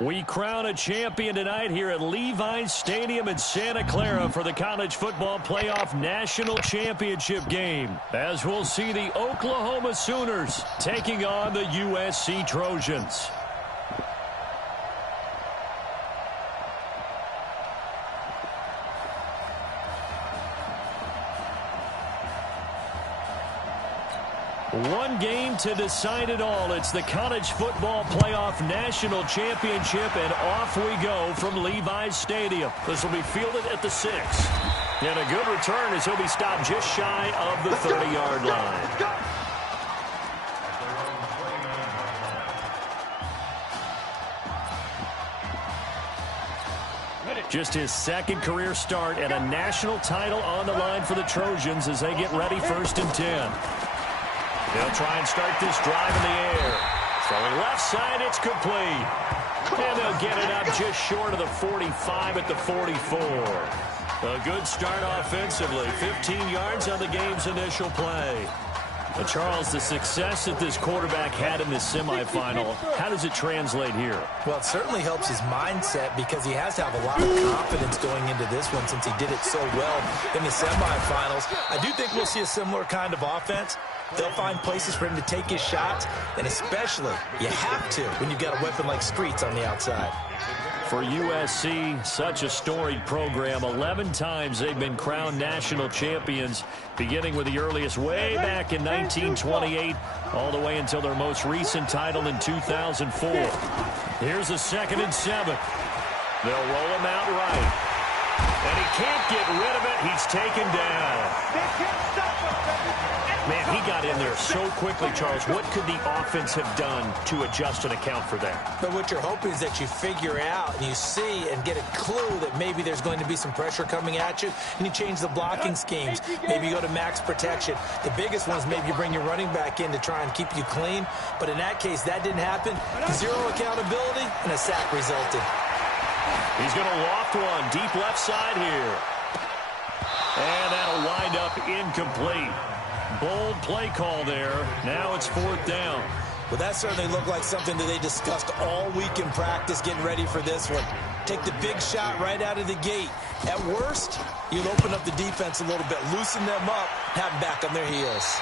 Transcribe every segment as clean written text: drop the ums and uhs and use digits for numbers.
We crown a champion tonight here at Levi's Stadium in Santa Clara for the College Football Playoff National Championship game, as we'll see the Oklahoma Sooners taking on the USC Trojans. One game to decide it all. It's the College Football Playoff National Championship, and off we go from Levi's Stadium. This will be fielded at the 6. And a good return as he'll be stopped just shy of the 30-yard line. Just his second career start and a national title on the line for the Trojans as they get ready 1st and 10. They'll try and start this drive in the air. Throwing left side, it's complete. And they'll get it up just short of the 45 at the 44. A good start offensively. 15 yards on the game's initial play. But Charles, the success that this quarterback had in this semifinal, how does it translate here? Well, it certainly helps his mindset because he has to have a lot of confidence going into this one since he did it so well in the semifinals. I do think we'll see a similar kind of offense. They'll find places for him to take his shots, and especially, you have to when you've got a weapon like Streets on the outside. For USC, such a storied program. 11 times they've been crowned national champions, beginning with the earliest way back in 1928, all the way until their most recent title in 2004. Here's a 2nd and 7. They'll roll him out right. And he can't get rid of it. He's taken down. Man, he got in there so quickly, Charles. What could the offense have done to adjust and account for that? But what you're hoping is that you figure out and you see and get a clue that maybe there's going to be some pressure coming at you, and you change the blocking schemes. Maybe you go to max protection. The biggest one is maybe you bring your running back in to try and keep you clean. But in that case, that didn't happen. Zero accountability, and a sack resulted. He's going to loft one deep left side here. And that'll wind up incomplete. Bold play call there. Now it's 4th down. Well, that certainly looked like something that they discussed all week in practice getting ready for this one. Take the big shot right out of the gate. At worst, you'll open up the defense a little bit, loosen them up, have them back on their heels.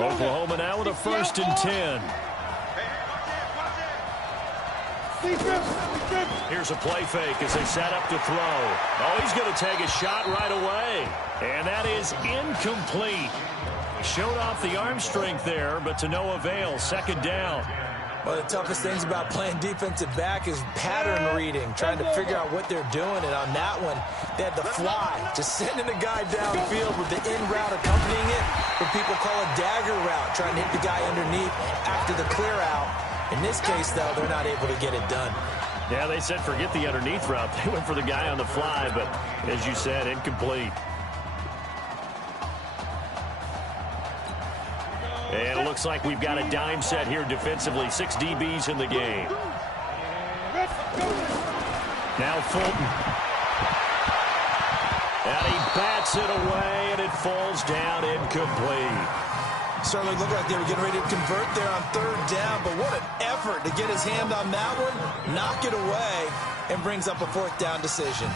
Oklahoma now with a 1st and 10. Here's a play fake as they set up to throw. Oh, he's going to take a shot right away. And that is incomplete. Showed off the arm strength there, but to no avail. 2nd down. One of the toughest things about playing defensive back is pattern reading, trying to figure out what they're doing. And on that one, they had the fly, just sending a guy downfield with the in route accompanying it, what people call a dagger route, trying to hit the guy underneath after the clear out. In this case, though, they're not able to get it done. Yeah, they said forget the underneath route. They went for the guy on the fly, but as you said, incomplete. And it looks like we've got a dime set here defensively. 6 DBs in the game. Now Fulton. And he bats it away, and it falls down incomplete. Certainly looked like they were getting ready to convert there on 3rd down, but what an effort to get his hand on that one, knock it away, and brings up a 4th down decision.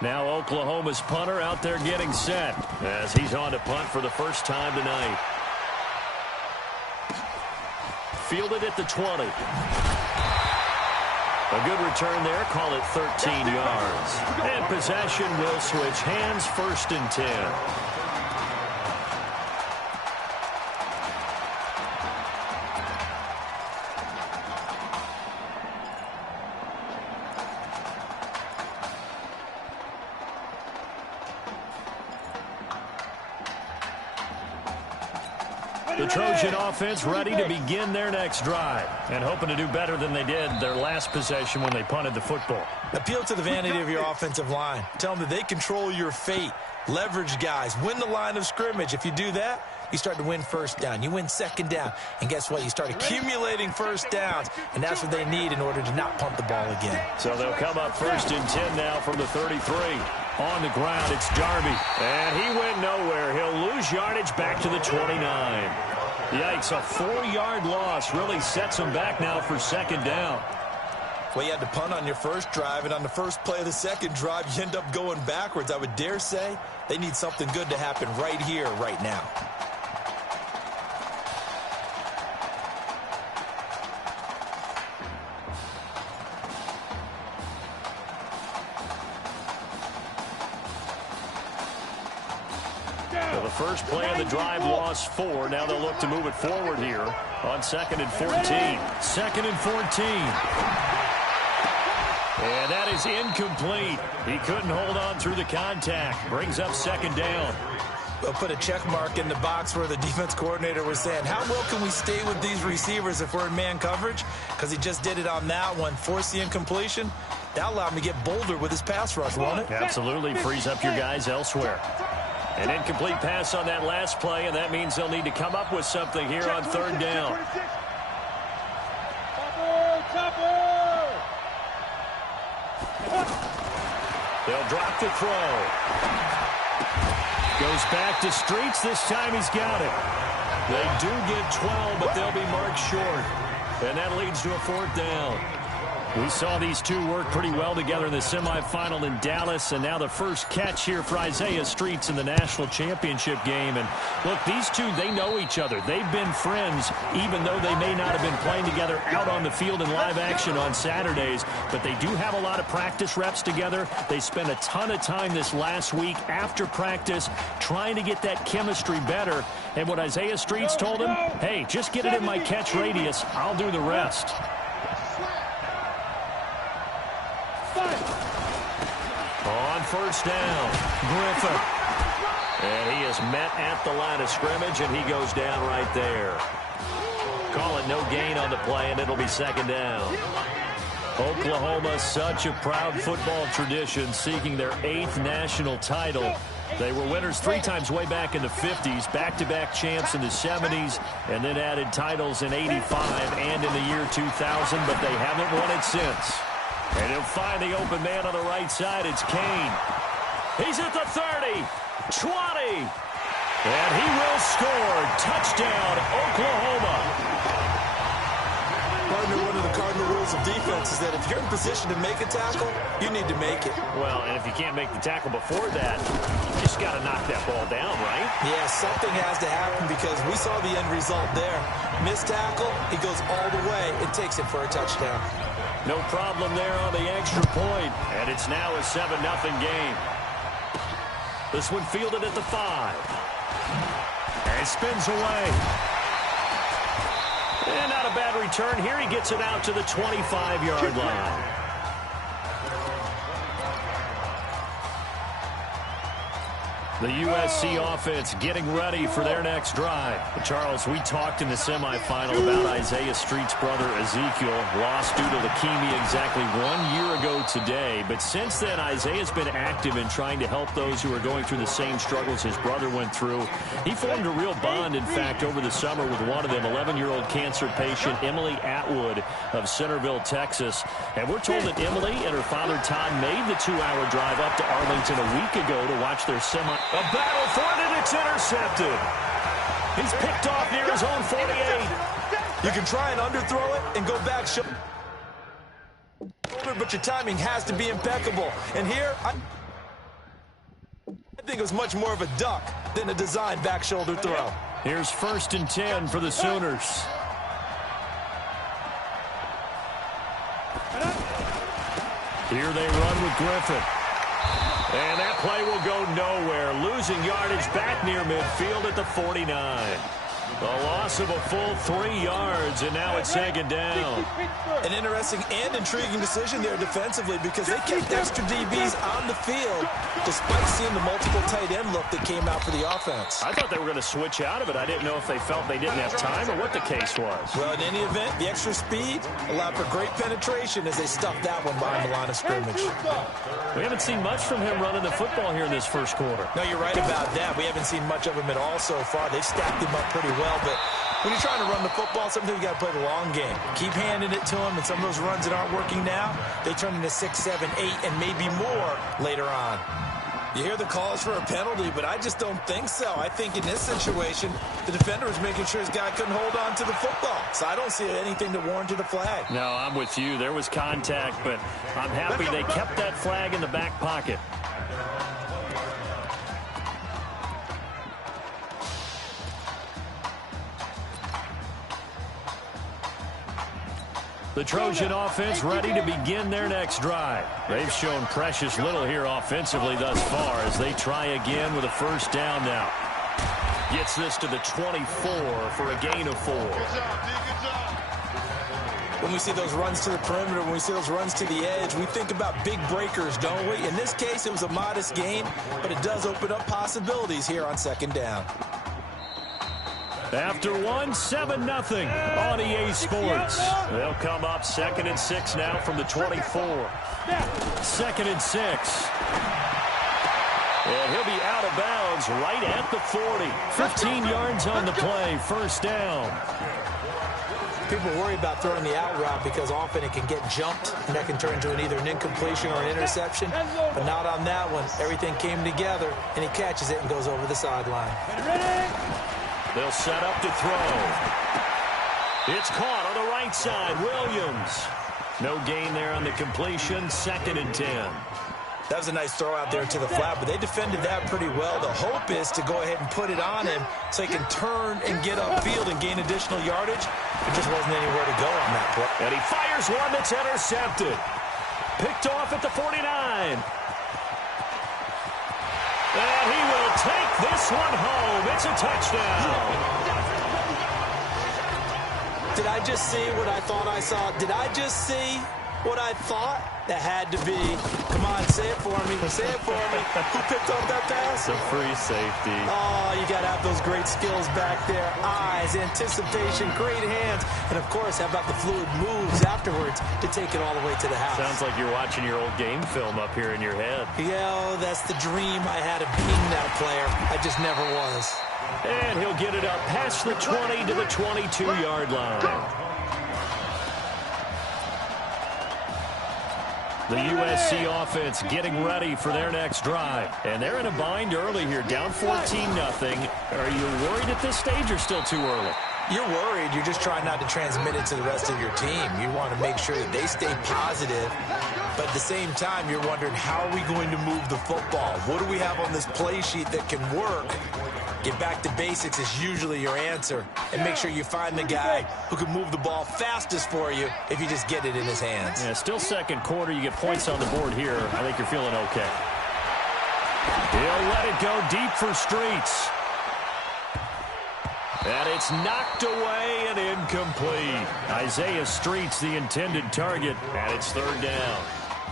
Now Oklahoma's punter out there getting set as he's on to punt for the first time tonight. Fielded at the 20. A good return there. Call it 13 yards. And possession will switch hands. 1st and 10. The Trojan offense ready to begin their next drive and hoping to do better than they did their last possession when they punted the football. Appeal to the vanity of your offensive line. Tell them that they control your fate. Leverage guys. Win the line of scrimmage. If you do that, you start to win first down. You win second down. And guess what? You start accumulating first downs. And that's what they need in order to not punt the ball again. So they'll come up 1st and 10 now from the 33. On the ground, it's Darby. And he went nowhere. He'll lose yardage back to the 29. Yikes, a 4-yard loss really sets him back now for second down. Well, you had to punt on your first drive, and on the first play of the second drive, you end up going backwards. I would dare say they need something good to happen right here, right now. So the first play of the drive lost 4. Now they'll look to move it forward here on 2nd and 14. 2nd and 14. And that is incomplete. He couldn't hold on through the contact. Brings up second down. They'll put a check mark in the box where the defense coordinator was saying, how well can we stay with these receivers if we're in man coverage? Because he just did it on that one. Force the incompletion. That allowed him to get bolder with his pass rush, won't it? Absolutely. Frees up your guys elsewhere. An incomplete pass on that last play, and that means they'll need to come up with something here on 3rd down. They'll drop the throw. Goes back to Streets. This time he's got it. They do get 12, but they'll be marked short. And that leads to a 4th down. We saw these two work pretty well together in the semifinal in Dallas, and now the first catch here for Isaiah Streets in the national championship game. And look, these two, they know each other. They've been friends, even though they may not have been playing together out on the field in live action on Saturdays. But they do have a lot of practice reps together. They spent a ton of time this last week after practice trying to get that chemistry better. And what Isaiah Streets told him, hey, just get it in my catch radius. I'll do the rest. On 1st down, Griffin. And he is met at the line of scrimmage, and he goes down right there. Call it no gain on the play, and it'll be second down. Oklahoma, such a proud football tradition, seeking their 8th national title. They were winners 3 times way back in the 50s, back-to-back champs in the 70s, and then added titles in 85 and in the year 2000, but they haven't won it since. And he'll find the open man on the right side. It's Kane. He's at the 30, 20, and he will score. Touchdown, Oklahoma. Partner, one of the cardinal rules of defense is that if you're in position to make a tackle, you need to make it. Well, and if you can't make the tackle before that, you just got to knock that ball down, right? Yeah, something has to happen because we saw the end result there. Missed tackle, he goes all the way and takes it for a touchdown. No problem there on the extra point, and it's now a 7-0 game. This one fielded at the 5. And spins away. And not a bad return here. He gets it out to the 25-yard line. The USC offense getting ready for their next drive. Charles, we talked in the semifinal about Isaiah Streets' brother Ezekiel, lost due to leukemia exactly 1 year ago today. But since then, Isaiah's been active in trying to help those who are going through the same struggles his brother went through. He formed a real bond, in fact, over the summer with one of them, 11-year-old cancer patient Emily Atwood of Centerville, Texas. And we're told that Emily and her father Todd made the 2-hour drive up to Arlington a week ago to watch their semi. A battle for it, and it's intercepted. He's picked off near his own 48. You can try and underthrow it and go back shoulder, but your timing has to be impeccable. And here, I think it was much more of a duck than a designed back shoulder throw. Here's 1st and 10 for the Sooners. Here they run with Griffin. And that play will go nowhere. Losing yardage back near midfield at the 49. A loss of a full 3 yards, and now it's second down. An interesting and intriguing decision there defensively because they kept extra DBs on the field despite seeing the multiple tight end look that came out for the offense. I thought they were going to switch out of it. I didn't know if they felt they didn't have time or what the case was. Well, in any event, the extra speed allowed for great penetration as they stuffed that one behind the line of scrimmage. We haven't seen much from him running the football here in this first quarter. No, you're right about that. We haven't seen much of him at all so far. They've stacked him up pretty well, but when you're trying to run the football, sometimes you got to play the long game. Keep handing it to him, and some of those runs that aren't working now, they turn into 6, 7, 8, and maybe more later on. You hear the calls for a penalty, but I just don't think so. I think in this situation, the defender was making sure his guy couldn't hold on to the football. So I don't see anything to warrant a flag. No, I'm with you. There was contact, but I'm happy they kept that flag in the back pocket. The Trojan offense ready to begin their next drive. They've shown precious little here offensively thus far as they try again with a first down now. Gets this to the 24 for a gain of 4. When we see those runs to the perimeter, when we see those runs to the edge, we think about big breakers, don't we? In this case, it was a modest gain, but it does open up possibilities here on second down. After 7-0 on EA Sports. They'll come up 2nd and 6 now from the 24. 2nd and 6. And he'll be out of bounds right at the 40. 15 yards on the play. First down. People worry about throwing the out route because often it can get jumped, and that can turn into either an incompletion or an interception. But not on that one. Everything came together, and he catches it and goes over the sideline. They'll set up to throw. It's caught on the right side. Williams. No gain there on the completion. 2nd and 10. That was a nice throw out there to the flat, but they defended that pretty well. The hope is to go ahead and put it on him so he can turn and get upfield and gain additional yardage. There just wasn't anywhere to go on that play. And he fires one that's intercepted. Picked off at the 49. And he will take this one home. It's a touchdown. Did I just see what I thought I saw? Did I just see what I thought? That had to be. Come on, say it for me. Say it for me. Who picked up that pass? The free safety. Oh, you got to have those great skills back there. Eyes, anticipation, great hands. And, of course, how about the fluid moves afterwards to take it all the way to the house? Sounds like you're watching your old game film up here in your head. Yeah, that's the dream I had of being that player. I just never was. And he'll get it up past the 20 to the 22-yard line. The USC offense getting ready for their next drive. And they're in a bind early here, down 14-0. Are you worried at this stage or still too early? You're worried. You're just trying not to transmit it to the rest of your team. You want to make sure that they stay positive. But at the same time, you're wondering, how are we going to move the football? What do we have on this play sheet that can work? Get back to basics is usually your answer. And make sure you find the guy who can move the ball fastest for you if you just get it in his hands. Yeah, still second quarter. You get points on the board here. I think you're feeling okay. He'll let it go deep for Streets. And it's knocked away and incomplete. Isaiah Streets, the intended target, and it's third down.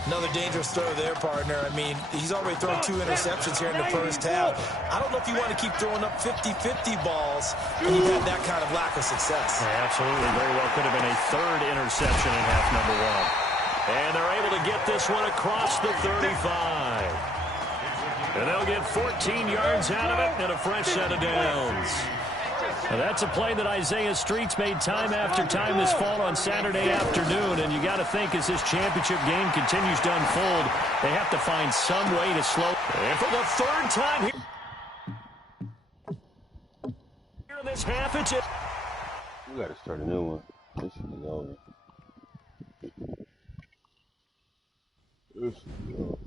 Another dangerous throw there, partner. I mean, he's already thrown 2 interceptions here in the first half. I don't know if you want to keep throwing up 50-50 balls when you've had that kind of lack of success. Yeah, absolutely. Very well could have been a third interception in half number 1. And they're able to get this one across the 35. And they'll get 14 yards out of it and a fresh set of downs. Now that's a play that Isaiah Streets made time after time this fall on Saturday afternoon, and you got to think as this championship game continues to unfold, they have to find some way to slow. And for the third time here in this half, it's it. We got to start a new one. This is over. This is over.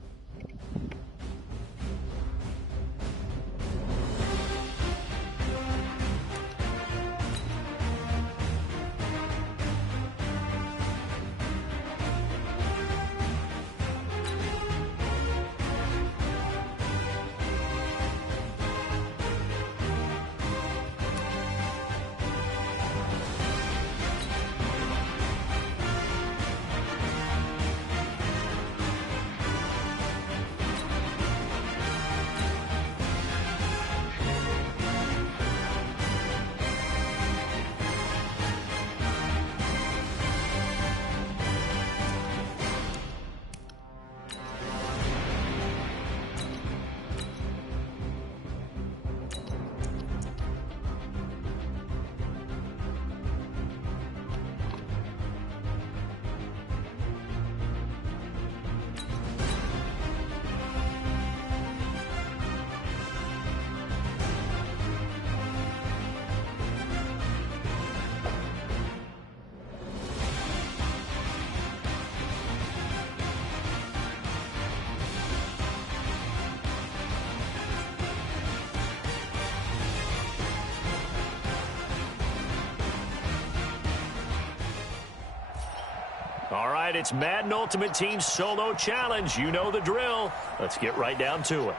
All right, it's Madden Ultimate Team Solo Challenge. You know the drill. Let's get right down to it.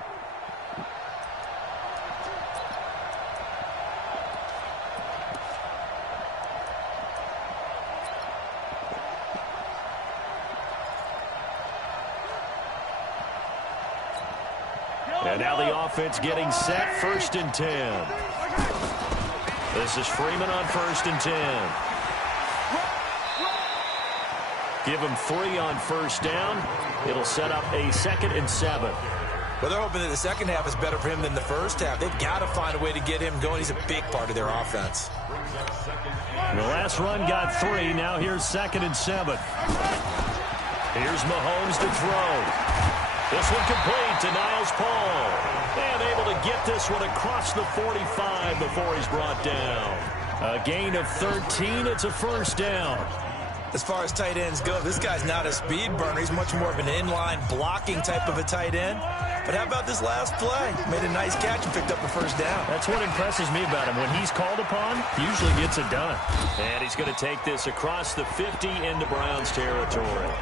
And now the offense getting set, 1st and 10. This is Freeman on 1st and 10. Give him 3 on 1st down. It'll set up a 2nd and 7. Well, they're hoping that the second half is better for him than the first half. They've got to find a way to get him going. He's a big part of their offense. The last run got 3. Now here's 2nd and 7. Here's Mahomes to throw. This one complete to Niles Paul. And able to get this one across the 45 before he's brought down. A gain of 13. It's a 1st down. As far as tight ends go, this guy's not a speed burner. He's much more of an inline blocking type of a tight end. But how about this last play? Made a nice catch and picked up the 1st down. That's what impresses me about him. When he's called upon, he usually gets it done. And he's going to take this across the 50 into Browns territory.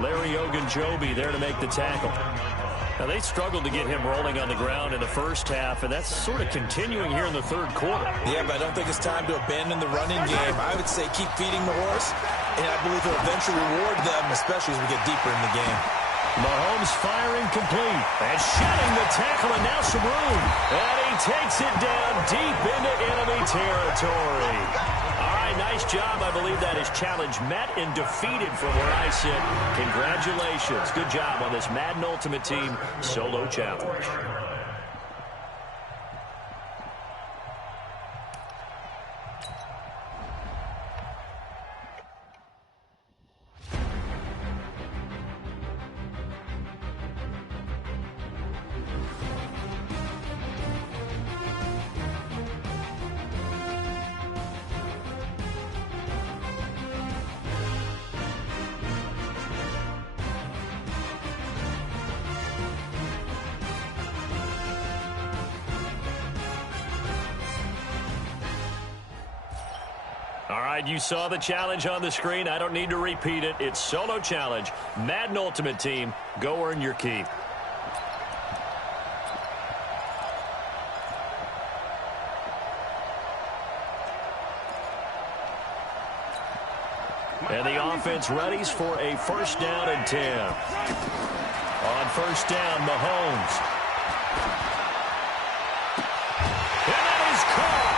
Larry Ogunjobi there to make the tackle. Now, they struggled to get him rolling on the ground in the first half, and that's sort of continuing here in the 3rd quarter. Yeah, but I don't think it's time to abandon the running game. I would say keep feeding the horse, and I believe he'll eventually reward them, especially as we get deeper in the game. Mahomes firing complete. And shedding the tackle, and now some room. And he takes it down deep into enemy territory. All right, nice job. I believe that is challenge met and defeated from where I sit. Congratulations. Good job on this Madden Ultimate Team Solo Challenge. All right, you saw the challenge on the screen. I don't need to repeat it. It's Solo Challenge. Madden Ultimate Team. Go earn your keep. And the offense readies for a 1st down and 10. On 1st down, Mahomes. And that is caught.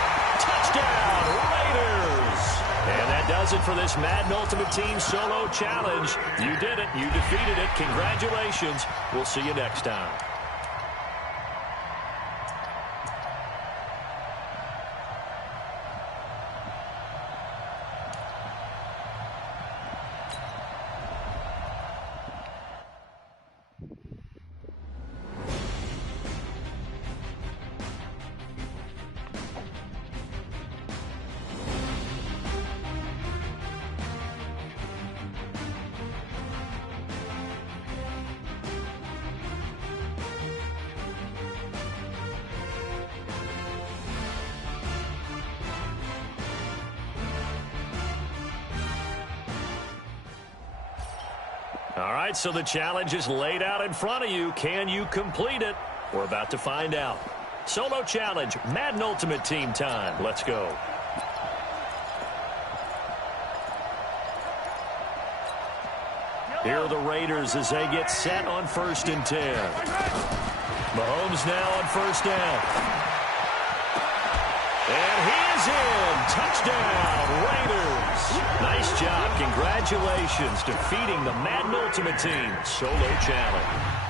Touchdown, Raiders. And that does it for this Madden Ultimate Team Solo Challenge. You did it. You defeated it. Congratulations. We'll see you next time. All right, so the challenge is laid out in front of you. Can you complete it? We're about to find out. Solo Challenge, Madden Ultimate Team time. Let's go. Here are the Raiders as they get set on 1st and 10. Mahomes now on 1st down. And he is in. Touchdown, Raiders. Nice job. Congratulations defeating the Madden Ultimate Team Solo Challenge.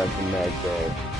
got some mad bad.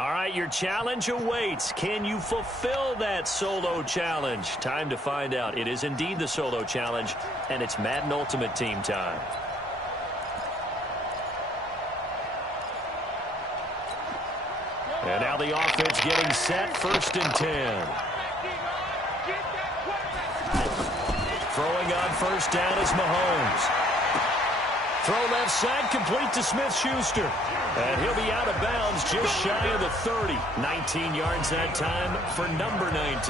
All right, your challenge awaits. Can you fulfill that solo challenge? Time to find out. It is indeed the solo challenge, and it's Madden Ultimate Team time. And now the offense getting set, 1st and 10. Throwing on 1st down is Mahomes. Throw left side, complete to Smith-Schuster. And he'll be out of bounds just shy of the 30. 19 yards that time for number 19.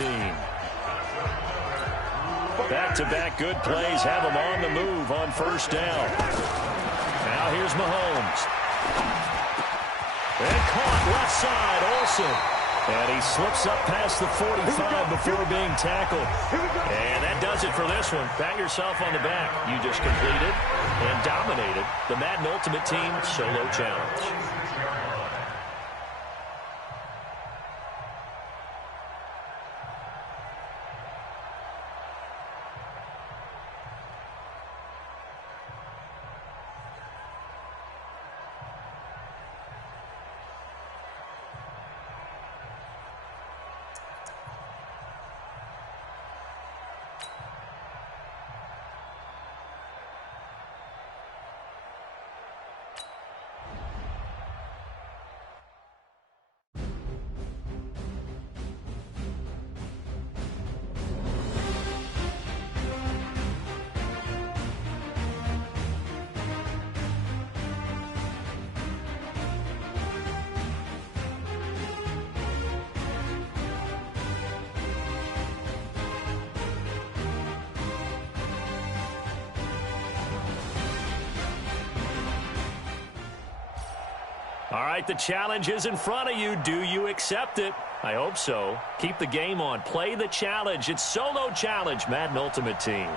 Back-to-back good plays have him on the move on 1st down. Now here's Mahomes. And caught left side, Olsen. And he slips up past the 45 before being tackled. And that does it for this one. Pat yourself on the back. You just completed and dominated the Madden Ultimate Team Solo Challenge. All right, the challenge is in front of you. Do you accept it? I hope so. Keep the game on. Play the challenge. It's Solo Challenge, Madden Ultimate Team.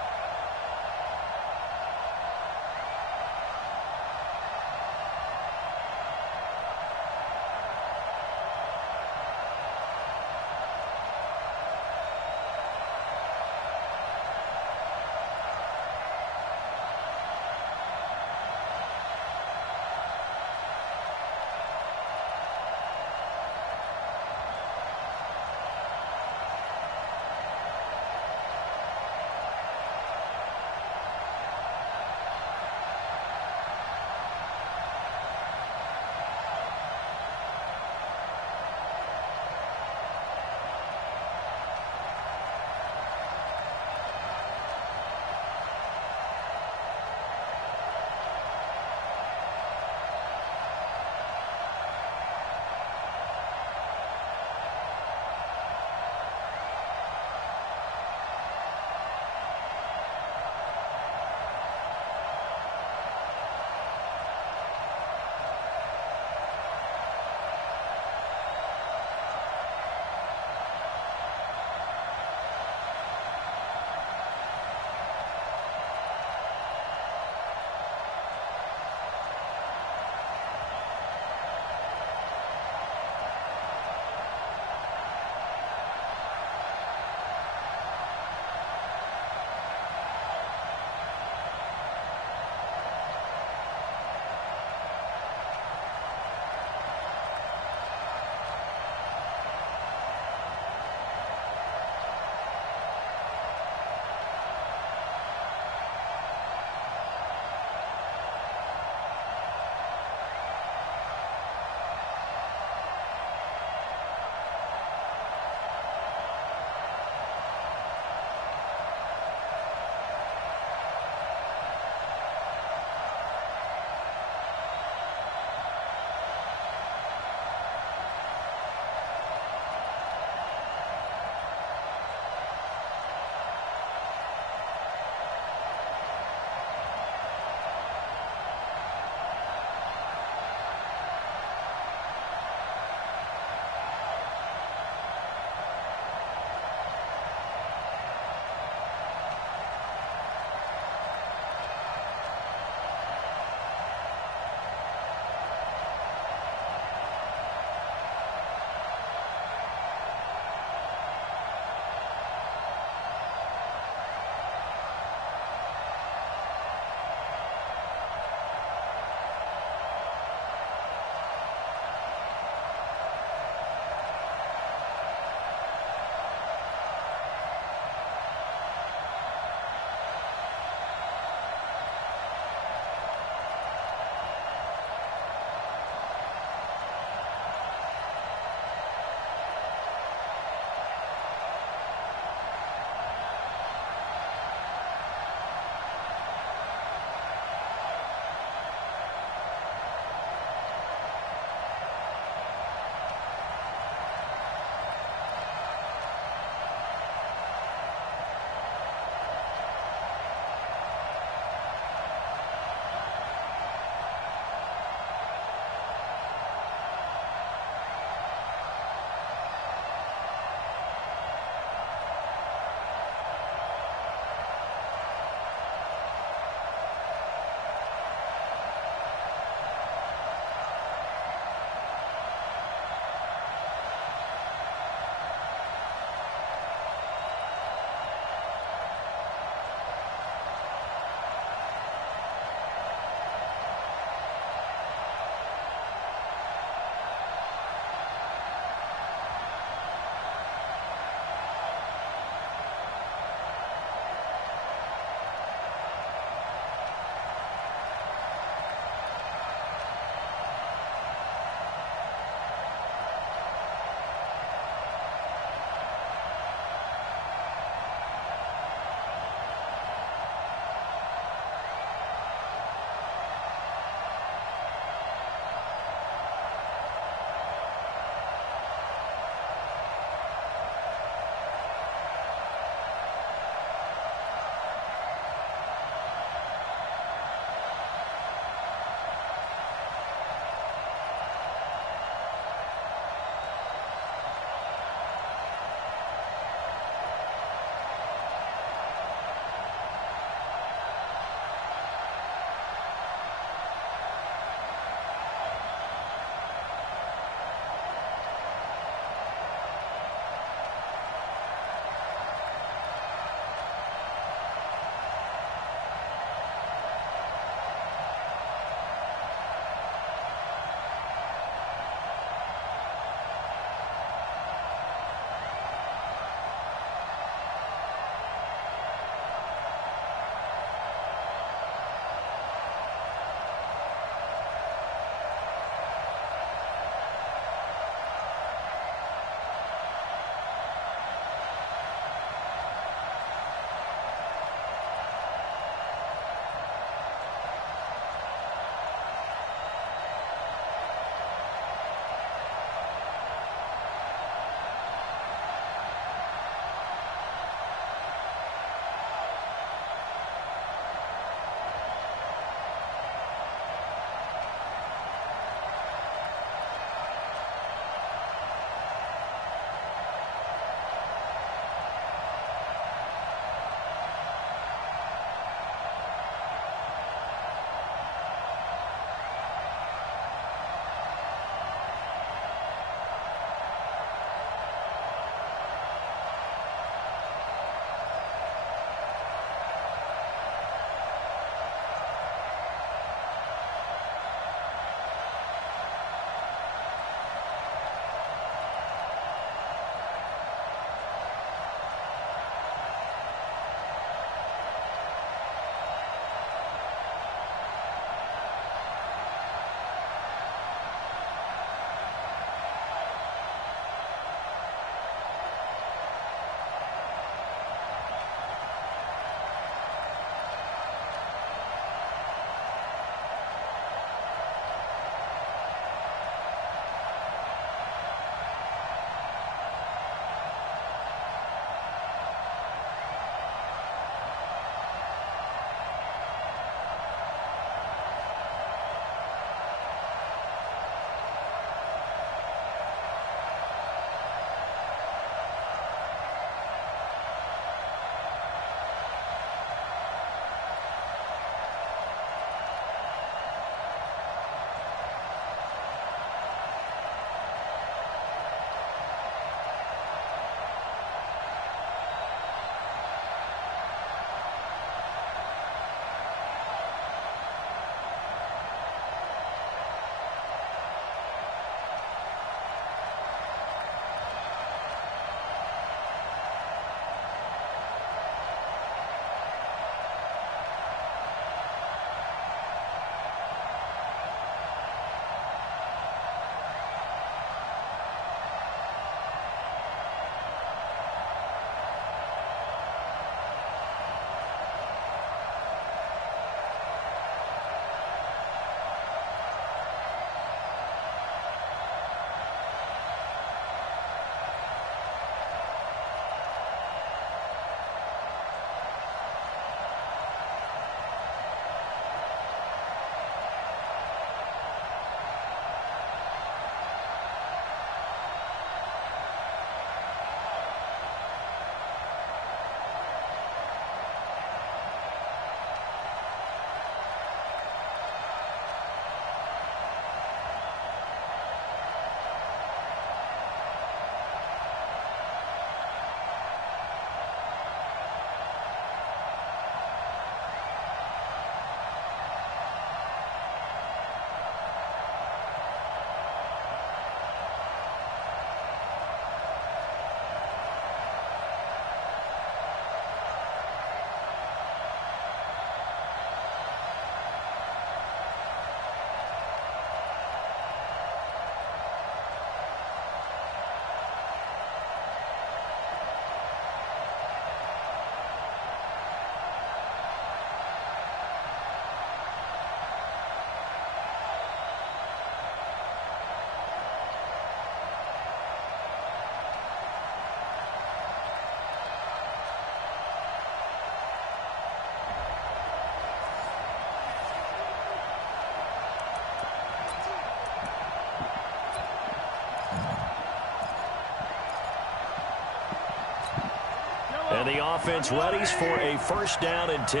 And the offense readies for a first down and 10.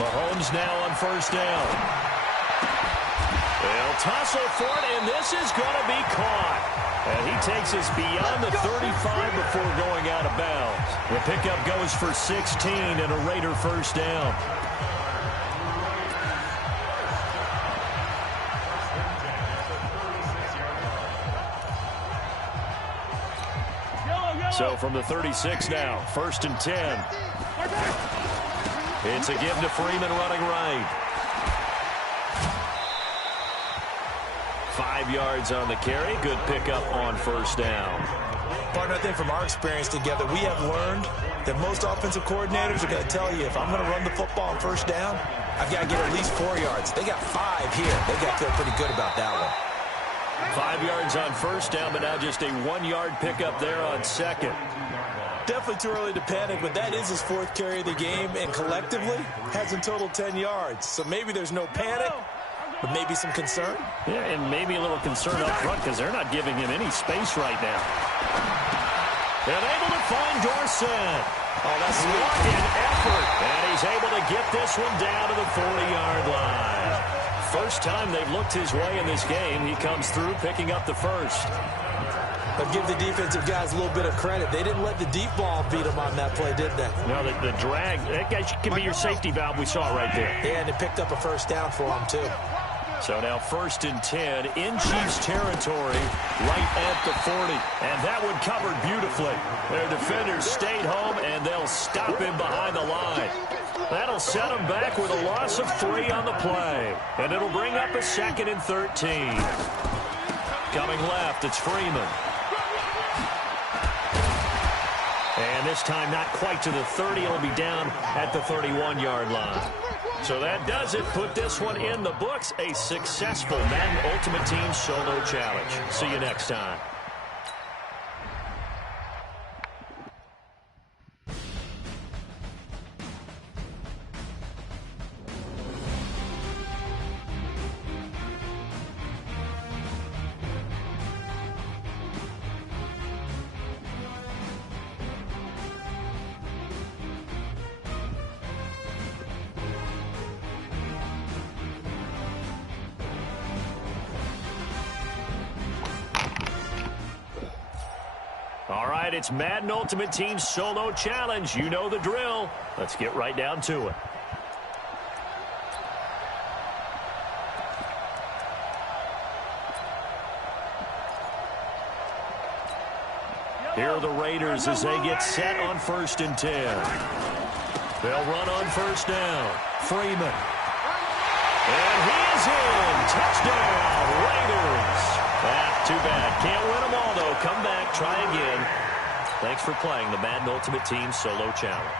Mahomes now on first down. They'll tussle for it, and this is going to be caught. And he takes us beyond the 35 before going out of bounds. The pickup goes for 16 and a Raider first down. So from the 36 now, first and 10. It's a give to Freeman running right. 5 yards on the carry. Good pickup on first down. Partner, I think from our experience together, we have learned that most offensive coordinators are going to tell you, if I'm going to run the football on first down, I've got to get at least 4 yards. They got 5 here. They got to feel pretty good about that one. 5 yards on first down, but now just a 1-yard pickup there on second. Definitely too early to panic, but that is his 4th carry of the game, and collectively has in total 10 yards. So maybe there's no panic, but maybe some concern. Yeah, and maybe a little concern up front because they're not giving him any space right now. And able to find Dorsett. Oh, that's sweet. What an effort. And he's able to get this one down to the 40-yard line. First time they've looked his way in this game. He comes through picking up the first. But give the defensive guys a little bit of credit. They didn't let the deep ball beat them on that play, did they? No, the drag, that guy can be your safety valve. We saw it right there. Yeah, and they picked up a first down for him, too. So now first and 10 in Chiefs territory, right at the 40. And that one covered beautifully. Their defenders stayed home, and they'll stop him behind the line. That'll set him back with a loss of 3 on the play. And it'll bring up a 2nd and 13. Coming left, it's Freeman. And this time not quite to the 30. It'll be down at the 31-yard line. So that does it. Put this one in the books. A successful Madden Ultimate Team Solo Challenge. See you next time. All right, it's Madden Ultimate Team Solo Challenge. You know the drill. Let's get right down to it. Here are the Raiders as they get set on first and 10. They'll run on first down. Freeman. And he is in. Touchdown, Raiders. Too bad. Can't win them all, though. Come back, try again. Thanks for playing the Madden Ultimate Team Solo Challenge.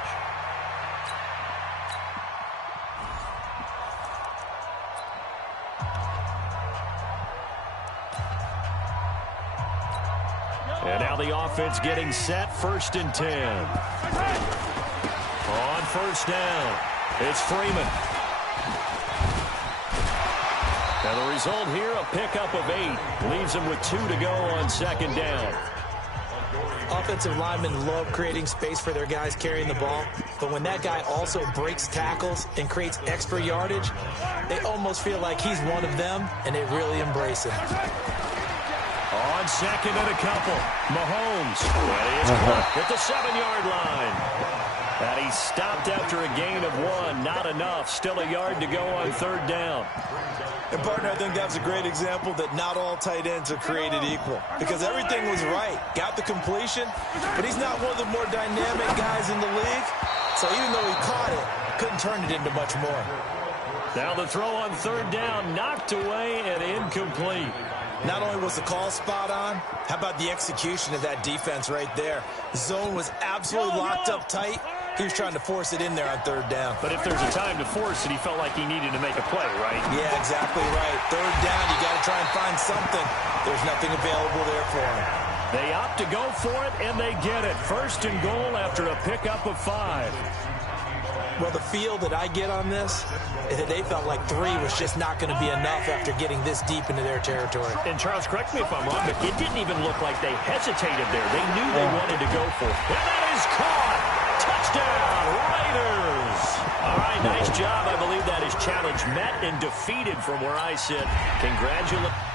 And now the offense getting set, first and 10. On first down, it's Freeman. And the result here, a pickup of 8. Leaves them with 2 to go on second down. Offensive linemen love creating space for their guys carrying the ball, but when that guy also breaks tackles and creates extra yardage, they almost feel like he's one of them, and they really embrace him. On second and a couple, Mahomes. And he is caught at the 7-yard line. And he stopped after a gain of 1. Not enough. Still a yard to go on third down. And, partner, I think that's a great example that not all tight ends are created equal. Because everything was right. Got the completion, but he's not one of the more dynamic guys in the league. So even though he caught it, couldn't turn it into much more. Now the throw on third down, knocked away and incomplete. Not only was the call spot on, how about the execution of that defense right there? The zone was absolutely locked up tight. He was trying to force it in there on third down. But if there's a time to force it, he felt like he needed to make a play, right? Yeah, exactly right. Third down, you got to try and find something. There's nothing available there for him. They opt to go for it, and they get it. First and goal after a pickup of 5. Well, the feel that I get on this is that they felt like 3 was just not going to be enough after getting this deep into their territory. And, Charles, correct me if I'm wrong, but it didn't even look like they hesitated there. They knew they wanted to go for it. And that is caught. Touchdown, Raiders. All right, nice job. I believe that is challenge met and defeated from where I sit. Congratulations.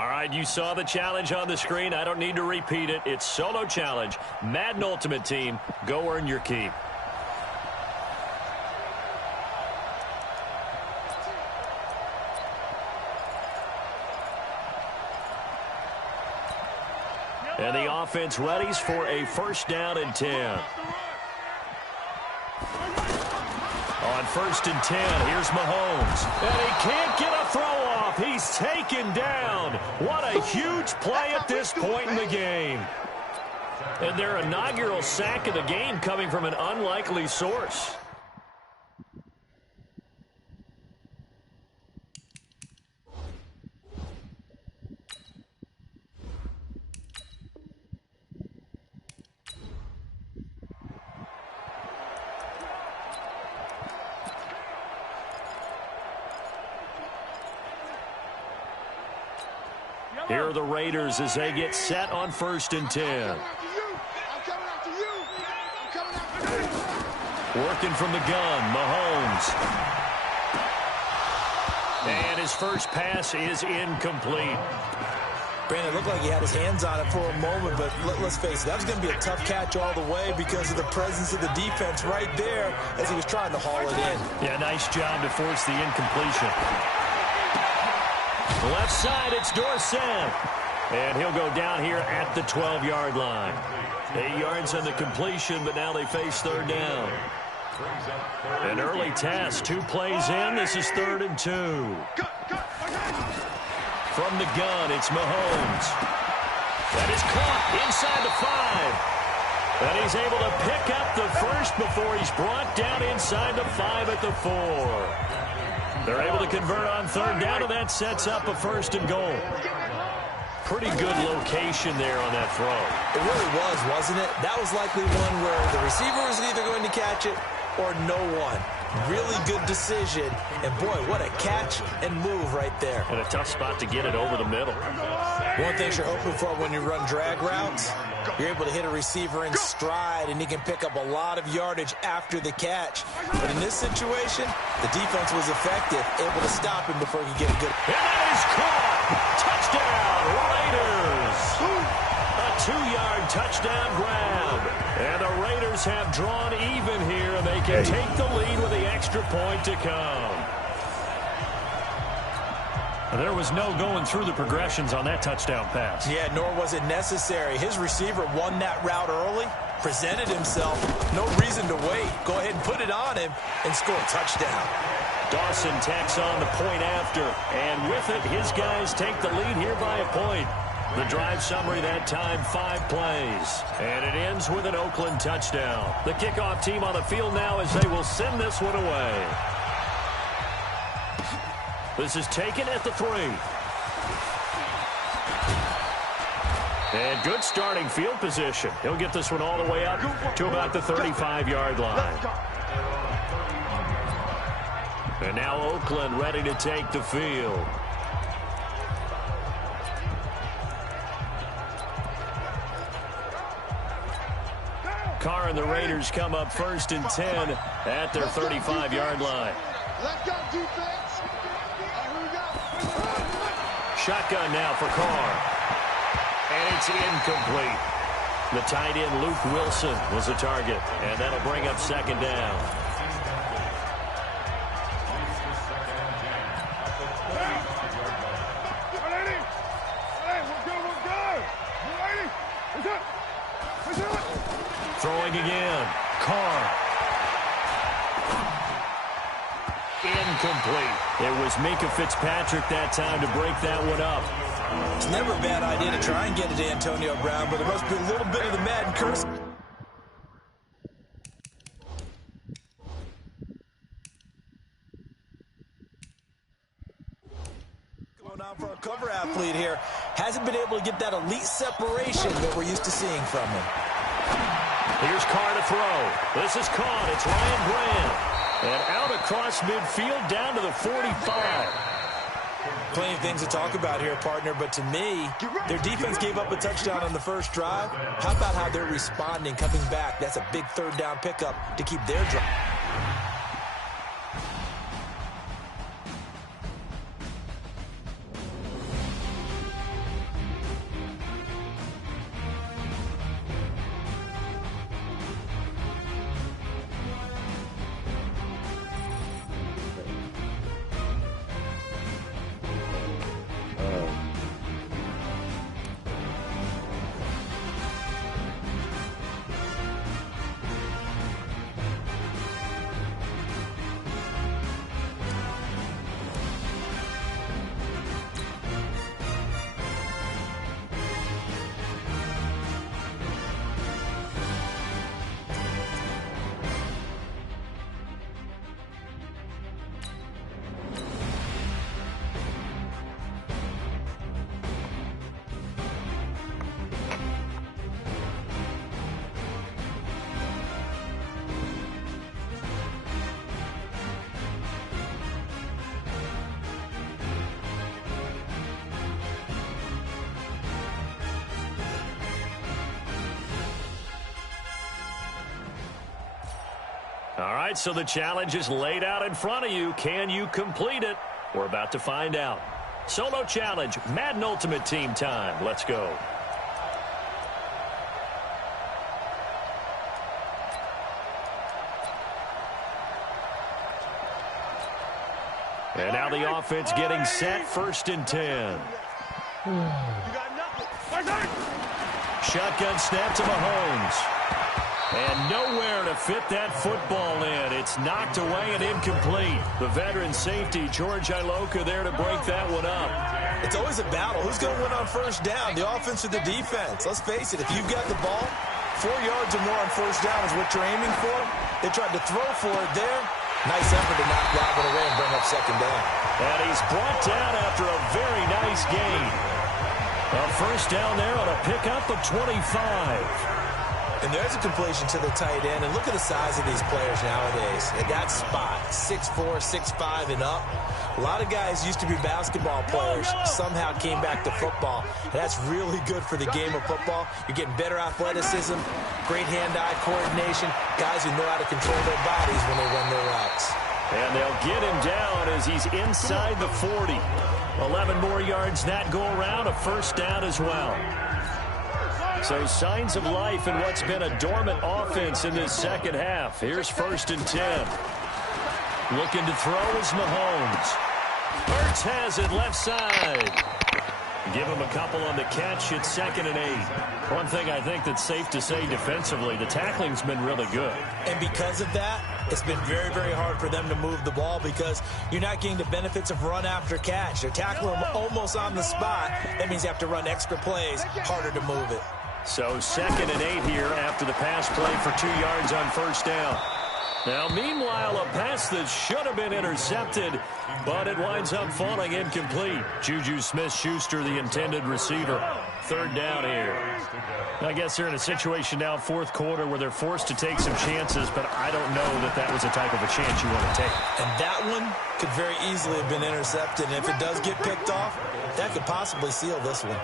All right, you saw the challenge on the screen. I don't need to repeat it. It's solo challenge. Madden Ultimate Team, go earn your keep. And the offense readies for a 1st down and 10. On 1st and 10, here's Mahomes. And he can't get a throw off. He's taken down. What a huge play at this point in the game. And their inaugural sack of the game coming from an unlikely source. Here are the Raiders as they get set on 1st and 10. Working from the gun, Mahomes. And his first pass is incomplete. Brandon, it looked like he had his hands on it for a moment, but let's face it, that was going to be a tough catch all the way because of the presence of the defense right there as he was trying to haul it in. Yeah, nice job to force the incompletion. Left side, it's Dorsett. And he'll go down here at the 12-yard line. 8 yards on the completion, but now they face 3rd down. An early test, 2 plays in. This is 3rd and 2. From the gun, it's Mahomes. That is caught inside the 5. And he's able to pick up the first before he's brought down inside the 5 at the 4. They're able to convert on 3rd down, and that sets up a 1st and goal. Pretty good location there on that throw. It really was, wasn't it? That was likely one where the receiver was either going to catch it or no one. Really good decision. And, boy, what a catch and move right there. And a tough spot to get it over the middle. One thing you're hoping for when you run drag routes, you're able to hit a receiver in stride, and he can pick up a lot of yardage after the catch. But in this situation, the defense was effective, able to stop him before he could get a good... And that is caught! Touchdown, Raiders! A 2-yard touchdown grab. And the Raiders have drawn even here, and they can take the lead with the extra point to come. There was no going through the progressions on that touchdown pass. Yeah, nor was it necessary. His receiver won that route early, presented himself, no reason to wait. Go ahead and put it on him and score a touchdown. Dawson tacks on the point after, and with it, his guys take the lead here by a point. The drive summary that time, 5 plays. And it ends with an Oakland touchdown. The kickoff team on the field now as they will send this one away. This is taken at the 3. And good starting field position. He'll get this one all the way up to about the 35-yard line. And now Oakland ready to take the field. Carr and the Raiders come up 1st and 10 at their 35-yard line. Let's go, defense. Here we go. Shotgun now for Carr. And it's incomplete. The tight end, Luke Wilson, was the target. And that'll bring up 2nd down. Throwing again. Carr. Incomplete. It was Minka Fitzpatrick that time to break that one up. It's never a bad idea to try and get it to Antonio Brown, but there must be a little bit of the Madden curse. Going on for a cover athlete here. Hasn't been able to get that elite separation that we're used to seeing from him. Here's Carr to throw. This is caught. It's Ryan Grant. And out across midfield down to the 45. Plenty of things to talk about here, partner, but to me, their defense gave up a touchdown on the first drive. How about how they're responding, coming back? That's a big 3rd down pickup to keep their drive. All right, so the challenge is laid out in front of you. Can you complete it? We're about to find out. Solo challenge, Madden Ultimate Team time. Let's go. And now the offense getting set, 1st and 10. Shotgun snap to Mahomes. And nowhere to fit that football in. It's knocked away and incomplete. The veteran safety, George Iloka, there to break that one up. It's always a battle. Who's going to win on 1st down, the offense or the defense? Let's face it, if you've got the ball, 4 yards or more on 1st down is what you're aiming for. They tried to throw for it there. Nice effort to knock that one away and bring up 2nd down. And he's brought down after a very nice gain. A 1st down there on a pickup of 25. And there's a completion to the tight end. And look at the size of these players nowadays. At that spot, 6'4", 6'5", and up. A lot of guys used to be basketball players, somehow came back to football. And that's really good for the game of football. You're getting better athleticism, great hand-eye coordination, guys who know how to control their bodies when they run their routes. And they'll get him down as he's inside the 40. 11 more yards that go around, a 1st down as well. So signs of life in what's been a dormant offense in this 2nd half. Here's 1st and 10. Looking to throw is Mahomes. Ertz has it left side. Give him a couple on the catch. It's 2nd and 8. One thing I think that's safe to say defensively, the tackling's been really good. And because of that, it's been very, very hard for them to move the ball because you're not getting the benefits of run after catch. They're tackling them almost on the spot. That means you have to run extra plays, harder to move it. So 2nd and 8 here after the pass play for 2 yards on 1st down. Now, meanwhile, a pass that should have been intercepted, but it winds up falling incomplete. Juju Smith-Schuster, the intended receiver. 3rd down here. I guess they're in a situation now, 4th quarter, where they're forced to take some chances, but I don't know that that was the type of a chance you want to take. And that one could very easily have been intercepted, and if it does get picked off, that could possibly seal this one.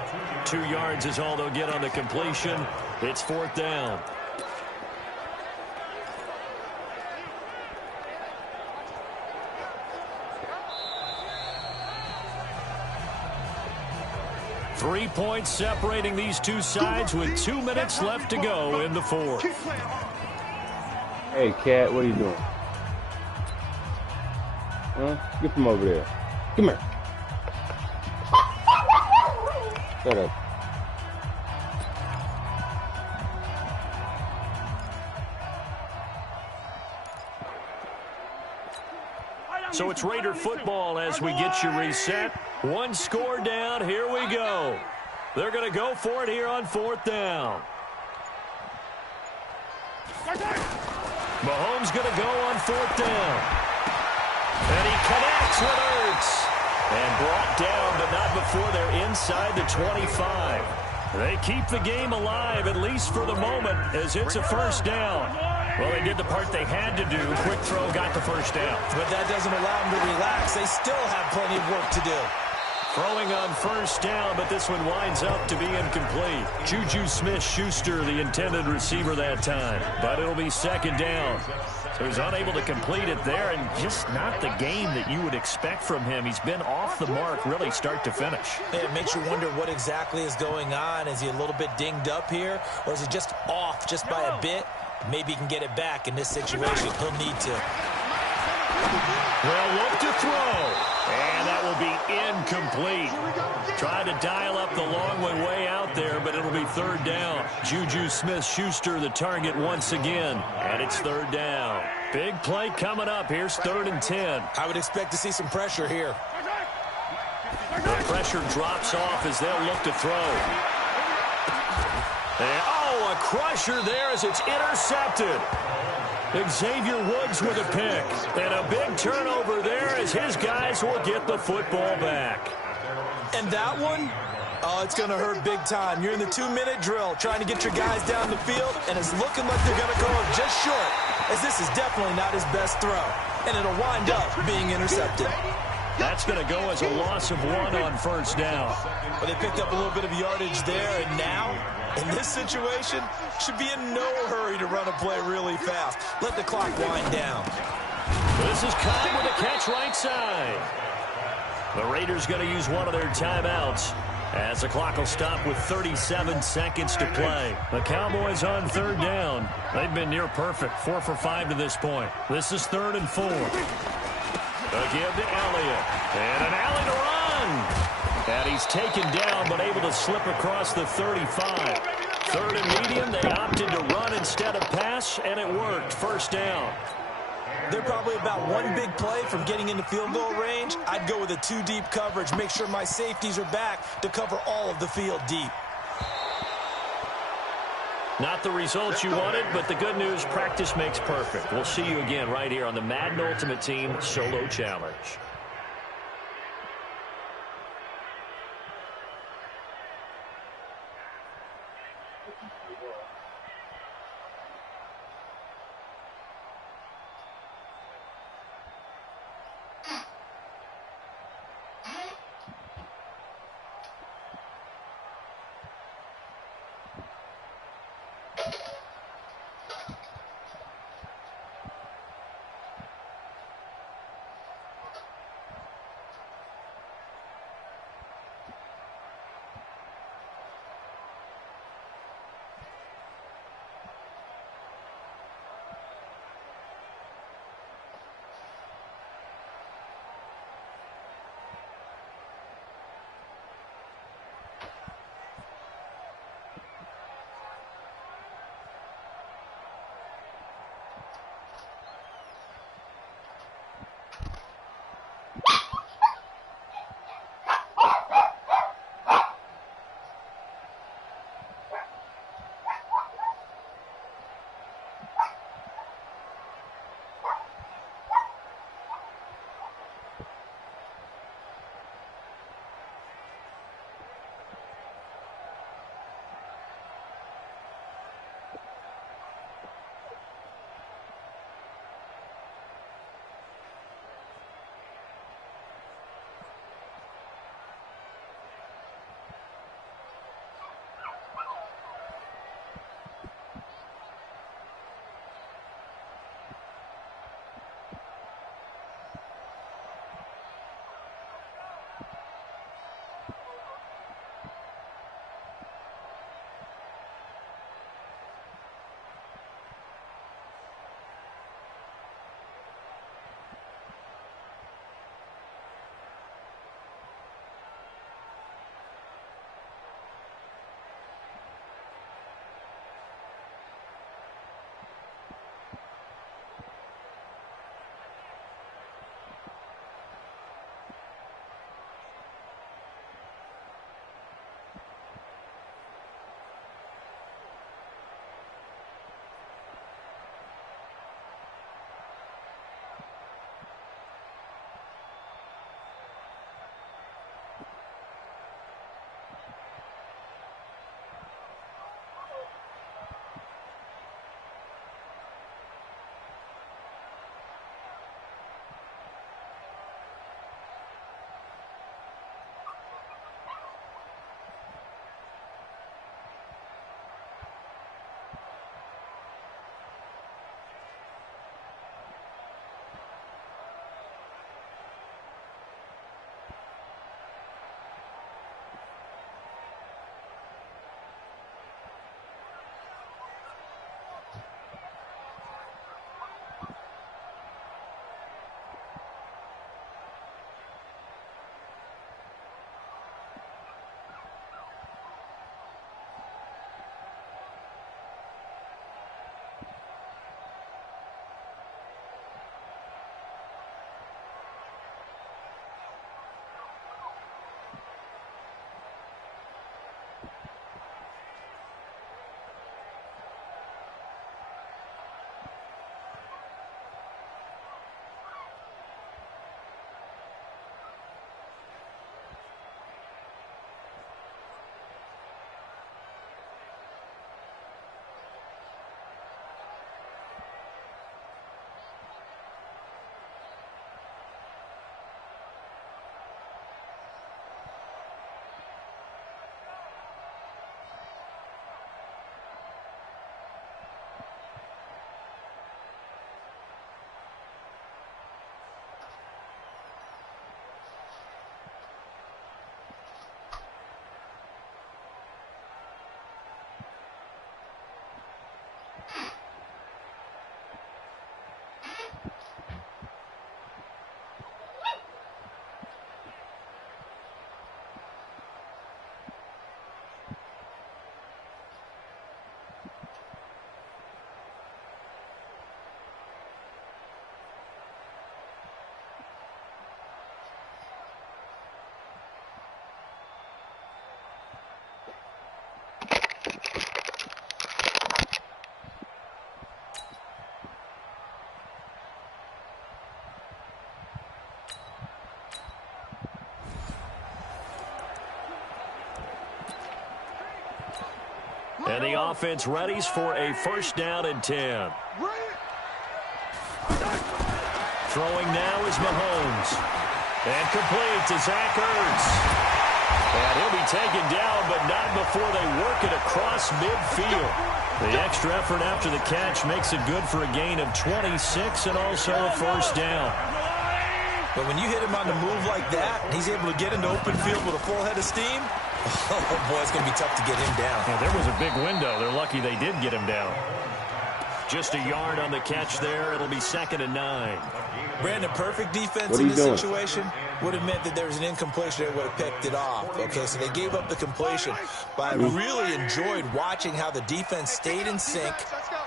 2 yards is all they'll get on the completion. It's 4th down. Three points separating these two sides with 2 minutes left to go in the 4th. Hey, Cat, what are you doing? Huh? Get from over there. Come here. Shut up. So it's Raider football as we get you reset. 1 score down. Here we go. They're going to go for it here on 4th down. Mahomes going to go on 4th down. And he connects with Ertz. And brought down, but not before they're inside the 25. They keep the game alive, at least for the moment, as it's a 1st down. Well, they did the part they had to do. Quick throw got the 1st down. But that doesn't allow them to relax. They still have plenty of work to do. Throwing on 1st down, but this one winds up to be incomplete. Juju Smith-Schuster, the intended receiver that time. But it'll be 2nd down. So he's unable to complete it there, and just not the game that you would expect from him. He's been off the mark, really start to finish. It makes you wonder what exactly is going on. Is he a little bit dinged up here, or is he just off just by a bit? Maybe he can get it back in this situation. He'll need to. Well, look to throw. And that will be incomplete. Tried to dial up the long one way out there, but it'll be 3rd down. Juju Smith-Schuster the target once again. And it's 3rd down. Big play coming up. Here's 3rd and 10. I would expect to see some pressure here. The pressure drops off as they'll look to throw. And, oh, a crusher there as it's intercepted. Xavier Woods with a pick. And a big turnover there as his guys will get the football back. And that one, oh, it's going to hurt big time. You're in the 2-minute drill trying to get your guys down the field, and it's looking like they're going to go just short, as this is definitely not his best throw. And it'll wind up being intercepted. That's going to go as a loss of 1 on 1st down. But they picked up a little bit of yardage there, and now In this situation, should be in no hurry to run a play really fast. Let the clock wind down. This is caught with a catch right side. The Raiders going to use one of their timeouts as the clock will stop with 37 seconds to play. The Cowboys on third down. They've been near perfect, 4 for 5 to this point. This is 3rd and 4. A give to Elliott. And an alley to run. And he's taken down but able to slip across the 35. 3rd and medium. They opted to run instead of pass, and it worked. First down. They're probably about one big play from getting into field goal range. I'd go with a 2-deep coverage. Make sure my safeties are back to cover all of the field deep. Not the results you wanted, but the good news, practice makes perfect. We'll see you again right here on the Madden Ultimate Team Solo Challenge. And the offense readies for a first down and 10. Throwing now is Mahomes. And complete to Zach Ertz. And he'll be taken down, but not before they work it across midfield. The extra effort after the catch makes it good for a gain of 26 and also a first down. But when you hit him on the move like that, he's able to get into open field with a full head of steam, oh boy, it's going to be tough to get him down. Yeah, there was a big window. They're lucky they did get him down. Just a yard on the catch there. It'll be 2nd and 9. Brandon, perfect defense in this situation would have meant that there was an incompletion that would have picked it off. Okay, so they gave up the completion. But I really enjoyed watching how the defense stayed in sync,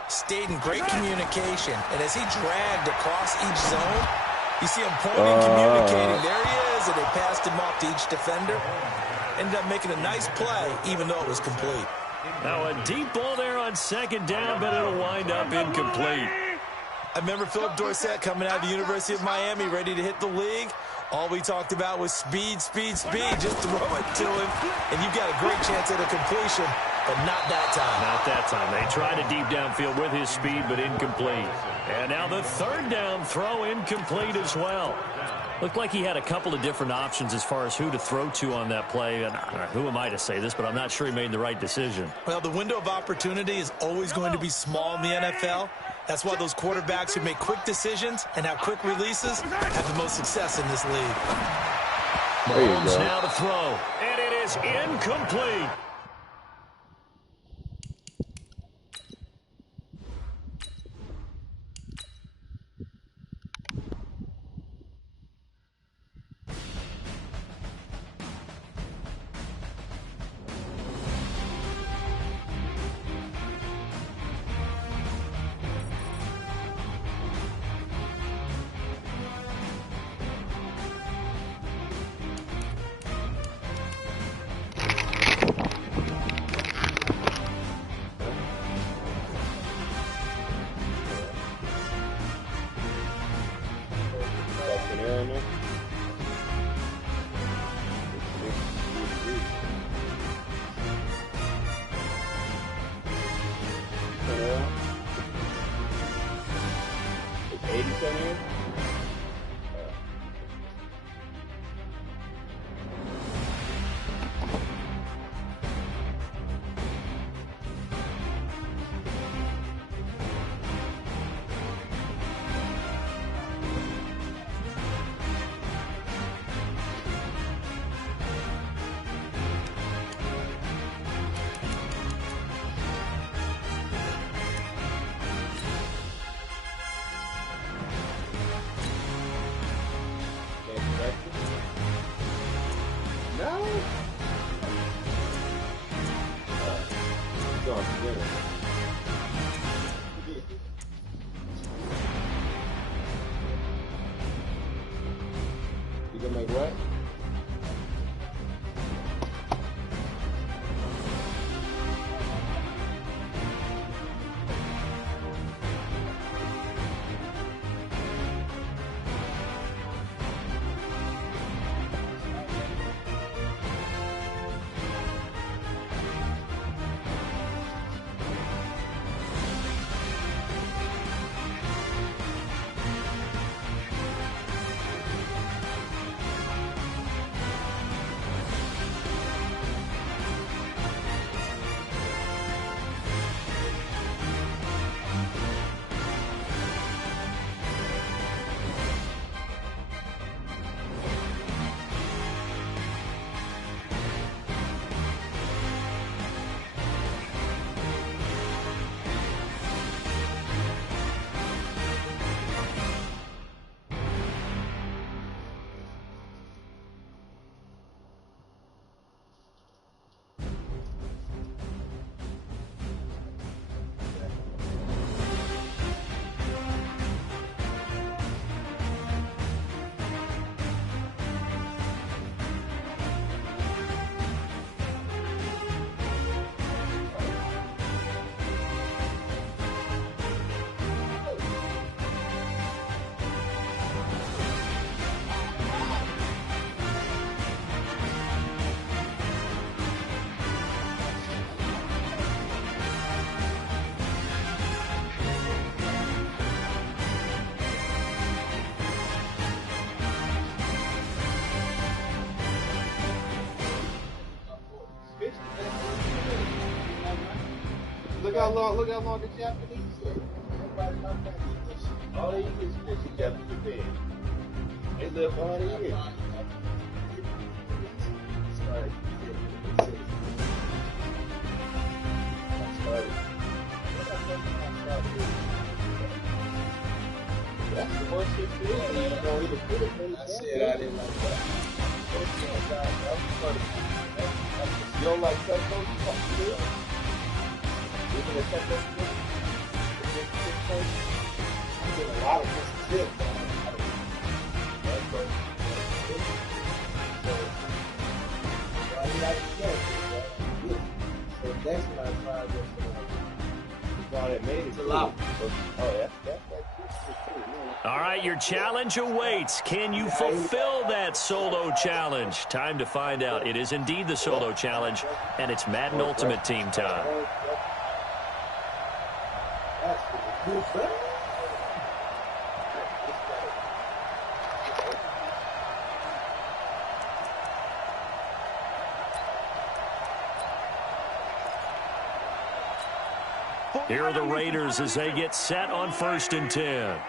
stayed in great communication. And as he dragged across each zone, you see him pointing, communicating. There he is, and they passed him off to each defender. Ended up making a nice play, even though it was complete. Now a deep ball there on 2nd down, but it'll wind up incomplete. I remember Philip Dorsett coming out of the University of Miami, ready to hit the league. All we talked about was speed, speed, speed. Just throw it to him, and you've got a great chance at a completion, but not that time. Not that time. They tried a deep downfield with his speed, but incomplete. And now the 3rd down throw incomplete as well. Looked like he had a couple of different options as far as who to throw to on that play. And who am I to say this, but I'm not sure he made the right decision. Well, the window of opportunity is always going to be small in the NFL. That's why those quarterbacks who make quick decisions and have quick releases have the most success in this league. Mahomes now to throw, and it is incomplete. You gonna make what? look how long the Japanese live. Everybody not that English. All they eat is fish together in bed. They live all they eat. That's the worst thing to do. I said I didn't like that. You don't like Tesco? You fucking do it. Even the Tesco, you get a lot of this tip. So that's what I tried with that made it. Oh, that's all right, your challenge awaits. Can you fulfill that solo challenge? Time to find out. It is indeed the solo challenge, and it's Madden Ultimate Team time. Here are the Raiders as they get set on 1st and 10.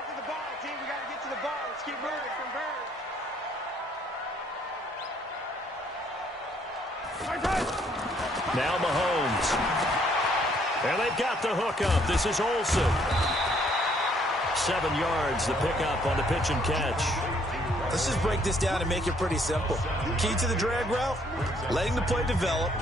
Now Mahomes. And they've got the hook up. This is Olsen. 7 yards, the pickup on the pitch and catch. Let's just break this down and make it pretty simple. Key to the drag route, letting the play develop,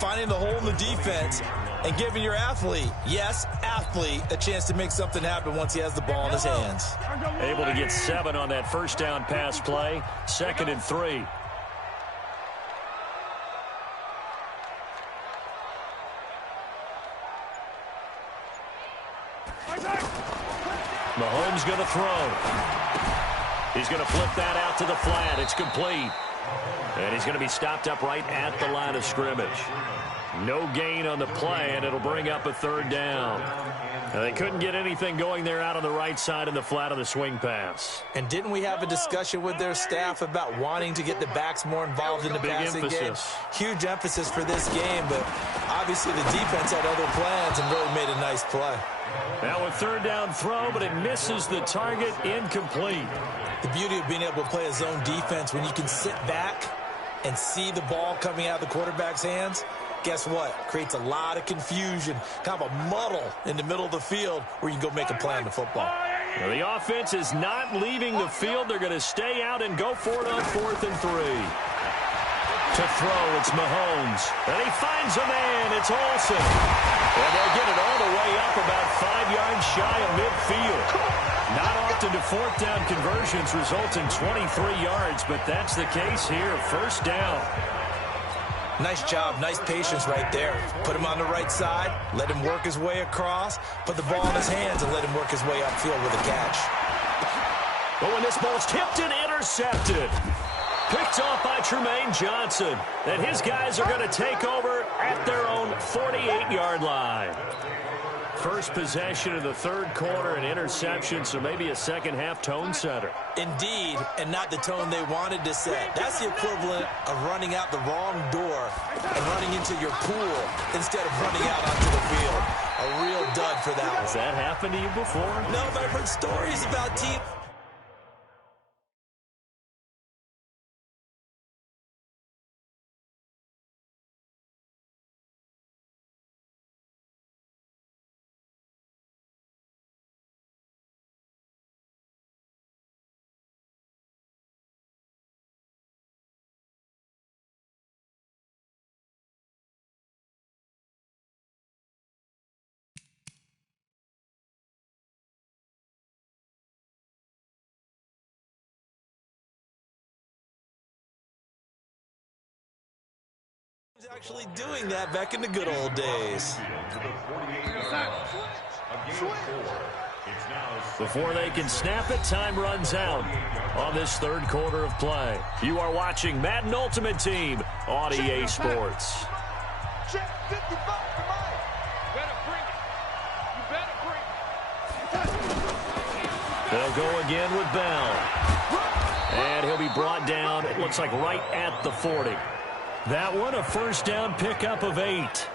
finding the hole in the defense, and giving your athlete, yes, athlete, a chance to make something happen once he has the ball in his hands. Able to get 7 on that first down pass play. 2nd and 3. Mahomes going to throw. He's going to flip that out to the flat. It's complete. And he's going to be stopped up right at the line of scrimmage. No gain on the play, and it'll bring up a 3rd down. Now, they couldn't get anything going there out on the right side in the flat of the swing pass. And didn't we have a discussion with their staff about wanting to get the backs more involved in the passing game? Huge emphasis for this game, but obviously the defense had other plans and really made a nice play. Now a 3rd down throw, but it misses the target, incomplete. The beauty of being able to play a zone defense when you can sit back and see the ball coming out of the quarterback's hands, guess what? Creates a lot of confusion, kind of a muddle in the middle of the field where you can go make a play on the football. Now the offense is not leaving the field. They're going to stay out and go for it on 4th and 3. To throw, it's Mahomes. And he finds a man. It's Olsen. And they'll get it all the way up about 5 yards shy of midfield. Not often do 4th down conversions result in 23 yards, but that's the case here. 1st down. Nice job, nice patience right there. Put him on the right side, let him work his way across, put the ball in his hands, and let him work his way upfield with a catch. But when this ball's tipped and intercepted. Picked off by Tremaine Johnson. And his guys are going to take over at their own 48-yard line. First possession of the 3rd quarter, an interception, so maybe a second-half tone setter. Indeed, and not the tone they wanted to set. That's the equivalent of running out the wrong door and running into your pool instead of running out onto the field. A real dud for that one. Has that happened to you before? No, but I've heard stories about teams. Actually doing that back in the good old days. Before they can snap it, time runs out on this 3rd quarter of play. You are watching Madden Ultimate Team on EA Sports. They'll go again with Bell. And he'll be brought down, it looks like right at the 40. That one, a 1st down pickup of 8.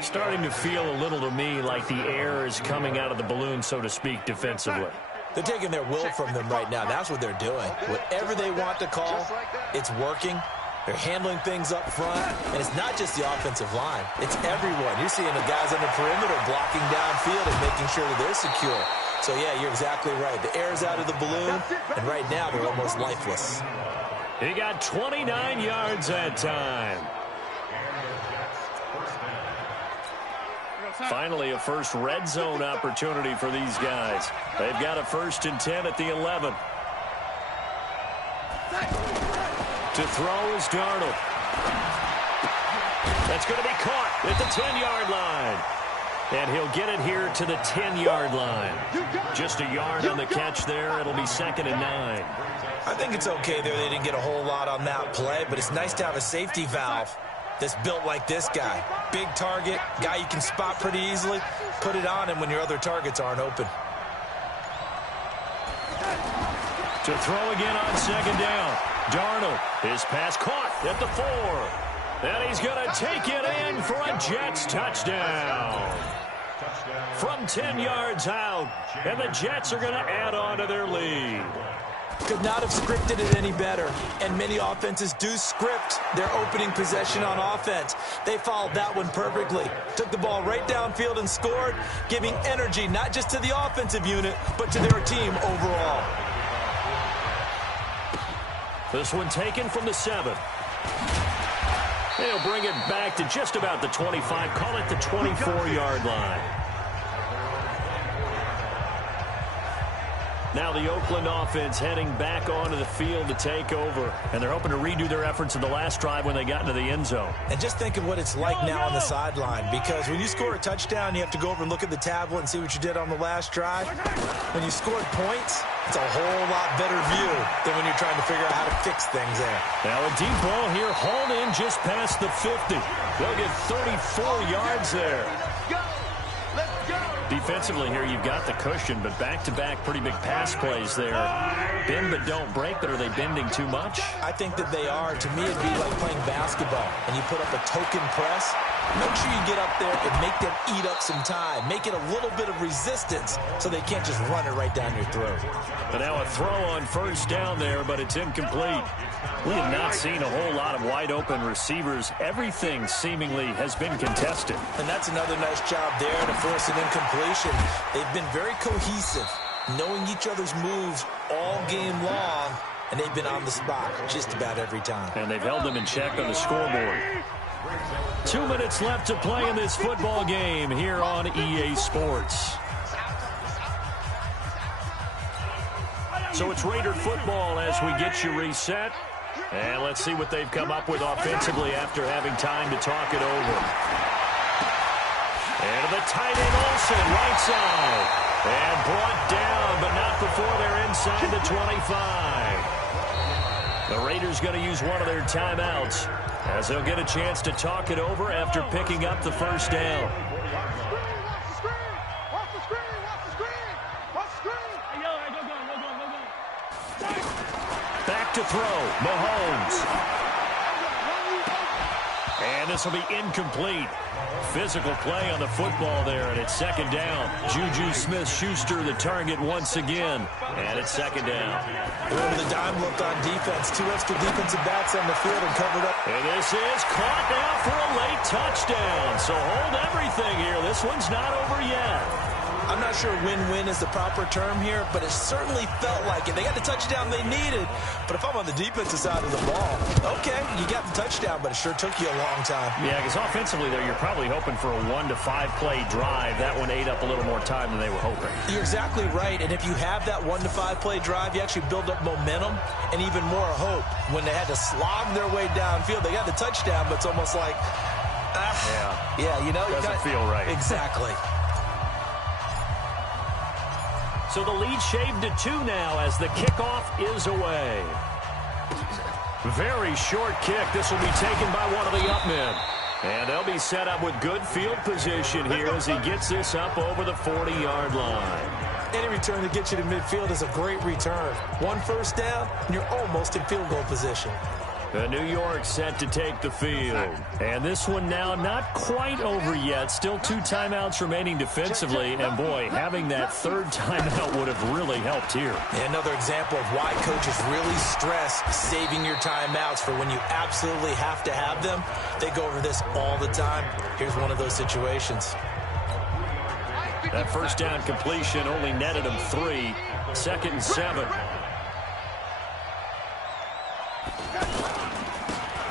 Starting to feel a little to me like the air is coming out of the balloon, so to speak, defensively. They're taking their will from them right now. That's what they're doing. Whatever they want to call, it's working. They're handling things up front, and it's not just the offensive line. It's everyone. You're seeing the guys on the perimeter blocking downfield and making sure that they're secure. So, yeah, you're exactly right. The air's out of the balloon, and right now they're almost lifeless. He got 29 yards that time. Finally, a first red zone opportunity for these guys. They've got a 1st and 10 at the 11. To throw is Darnold. That's going to be caught at the 10-yard line. And he'll get it here to the 10-yard line. Just a yard on the catch there. It'll be 2nd and 9. I think it's okay there. They didn't get a whole lot on that play, but it's nice to have a safety valve that's built like this guy. Big target, guy you can spot pretty easily. Put it on him when your other targets aren't open. To throw again on 2nd down. Darnold, his pass caught at the 4. And he's going to take it in for a Jets touchdown. From 10 yards out, and the Jets are going to add on to their lead. Could not have scripted it any better, and many offenses do script their opening possession on offense. They followed that one perfectly. Took the ball right downfield and scored, giving energy not just to the offensive unit, but to their team overall. This one taken from the 7. They'll bring it back to just about the 25, call it the 24-yard line. Now the Oakland offense heading back onto the field to take over. And they're hoping to redo their efforts in the last drive when they got into the end zone. And just think of what it's like now on the sideline. Because when you score a touchdown, you have to go over and look at the tablet and see what you did on the last drive. When you scored points, it's a whole lot better view than when you're trying to figure out how to fix things there. Now a deep ball here, hauled in just past the 50. They'll get 34 yards there. Defensively here, you've got the cushion, but back-to-back pretty big pass plays there. Bend but don't break, but are they bending too much? I think that they are. To me, it'd be like playing basketball, and you put up a token press. Make sure you get up there and make them eat up some time. Make it a little bit of resistance so they can't just run it right down your throat. But now a throw on 1st down there, but it's incomplete. We have not seen a whole lot of wide-open receivers. Everything seemingly has been contested. And that's another nice job there to force an incompletion. They've been very cohesive, knowing each other's moves all game long, and they've been on the spot just about every time. And they've held them in check on the scoreboard. 2 minutes left to play in this football game here on EA Sports. So it's Raider football as we get you reset. And let's see what they've come up with offensively after having time to talk it over. And the tight end Olsen, right side. And brought down, but not before they're inside the 25. The Raiders going to use one of their timeouts as they'll get a chance to talk it over after picking up the 1st down. Back to throw, Mahomes. And this will be incomplete. Physical play on the football there, and it's 2nd down. Juju Smith-Schuster the target once again, and it's 2nd down. Over the dime look on defense. 2 extra defensive backs on the field and covered up. And this is caught now for a late touchdown. So hold everything here. This one's not over yet. I'm not sure win-win is the proper term here, but it certainly felt like it. They got the touchdown they needed, but if I'm on the defensive side of the ball, okay, you got the touchdown, but it sure took you a long time. Yeah, because offensively, though, you're probably hoping for a 1 to 5 play drive. That one ate up a little more time than they were hoping. You're exactly right, and if you have that 1 to 5 play drive, you actually build up momentum and even more hope. When they had to slog their way downfield, they got the touchdown, but it's almost like, yeah, you know. Doesn't feel right. Exactly. So the lead shaved to 2 now as the kickoff is away. Very short kick. This will be taken by one of the up men. And they'll be set up with good field position here as he gets this up over the 40-yard line. Any return that gets you to midfield is a great return. 1 first down, and you're almost in field goal position. New York set to take the field. And this one now not quite over yet. Still 2 timeouts remaining defensively. And, boy, having that third timeout would have really helped here. And another example of why coaches really stress saving your timeouts for when you absolutely have to have them. They go over this all the time. Here's one of those situations. That first down completion only netted him 3. 2nd and 7.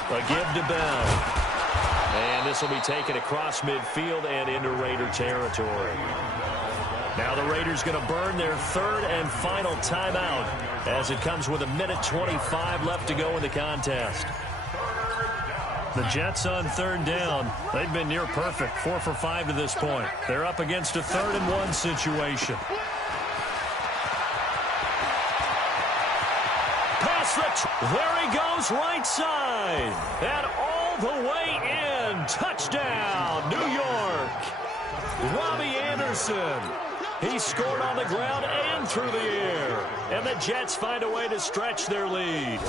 A give to Bell. And this will be taken across midfield and into Raider territory. Now the Raiders going to burn their 3rd and final timeout as it comes with 1:25 left to go in the contest. The Jets on 3rd down. They've been near perfect, 4 for 5 to this point. They're up against a 3rd and 1 situation. There he goes, right side. And all the way in. Touchdown, New York. Robbie Anderson. He scored on the ground and through the air. And the Jets find a way to stretch their lead.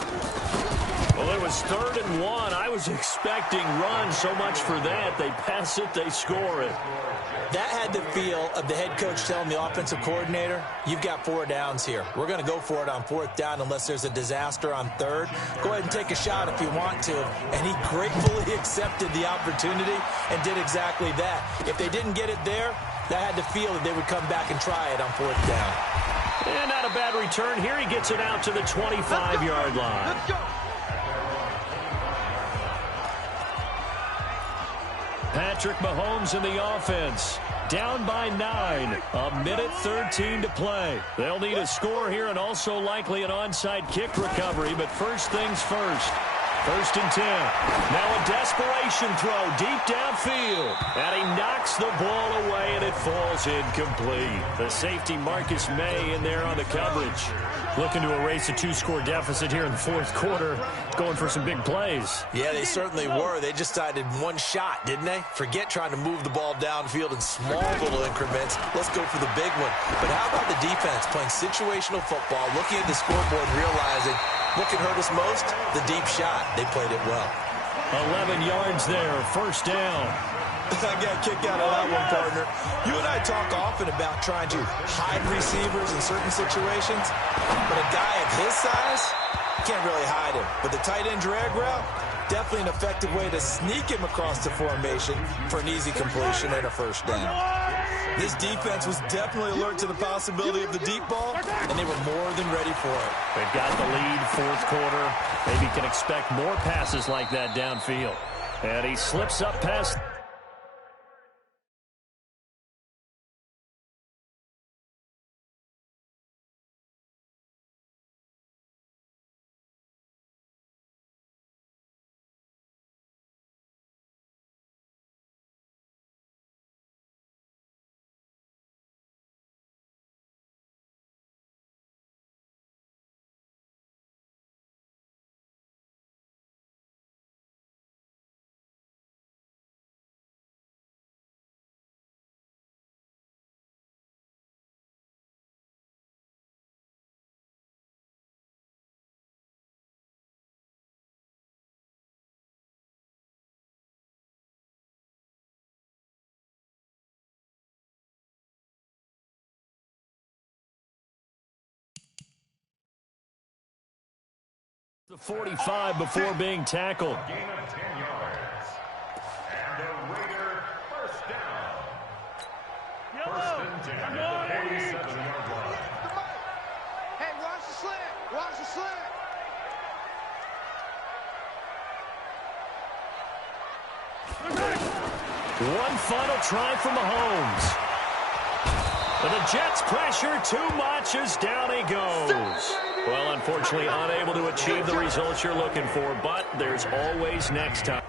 Well, it was 3rd and 1. I was expecting run, so much for that. They pass it, they score it. That had the feel of the head coach telling the offensive coordinator, you've got 4 downs here. We're going to go for it on 4th down unless there's a disaster on 3rd. Go ahead and take a shot if you want to. And he gratefully accepted the opportunity and did exactly that. If they didn't get it there, that had the feel that they would come back and try it on 4th down. And not a bad return here. He gets it out to the 25-yard line. Let's go. Patrick Mahomes in the offense. Down by 9. 1:13 to play. They'll need a score here and also likely an onside kick recovery. But first things first. 1st and 10. Now a desperation throw deep downfield. And he knocks the ball away and it falls incomplete. The safety Marcus May in there on the coverage. Looking to erase a 2-score deficit here in the 4th quarter. Going for some big plays. Yeah, they certainly were. They just decided one shot, didn't they? Forget trying to move the ball downfield in small little increments. Let's go for the big one. But how about the defense playing situational football, looking at the scoreboard and realizing what can hurt us most? The deep shot. They played it well. 11 yards there. 1st down. I got a kick out of that one, partner. You and I talk often about trying to hide receivers in certain situations, but a guy of his size, can't really hide him. But the tight end drag route, definitely an effective way to sneak him across the formation for an easy completion and a 1st down. This defense was definitely alert to the possibility of the deep ball, and they were more than ready for it. They've got the lead, 4th quarter. Maybe can expect more passes like that downfield. And he slips up past... The 45 before being tackled. Gain of 10 yards. And a Raider 1st down. 1st and 10 at the 47-yard line. Hey, watch the slant. Watch the slant. One final try from Mahomes. And the Jets pressure too much as down he goes. Well, unfortunately, unable to achieve the results you're looking for, but there's always next time.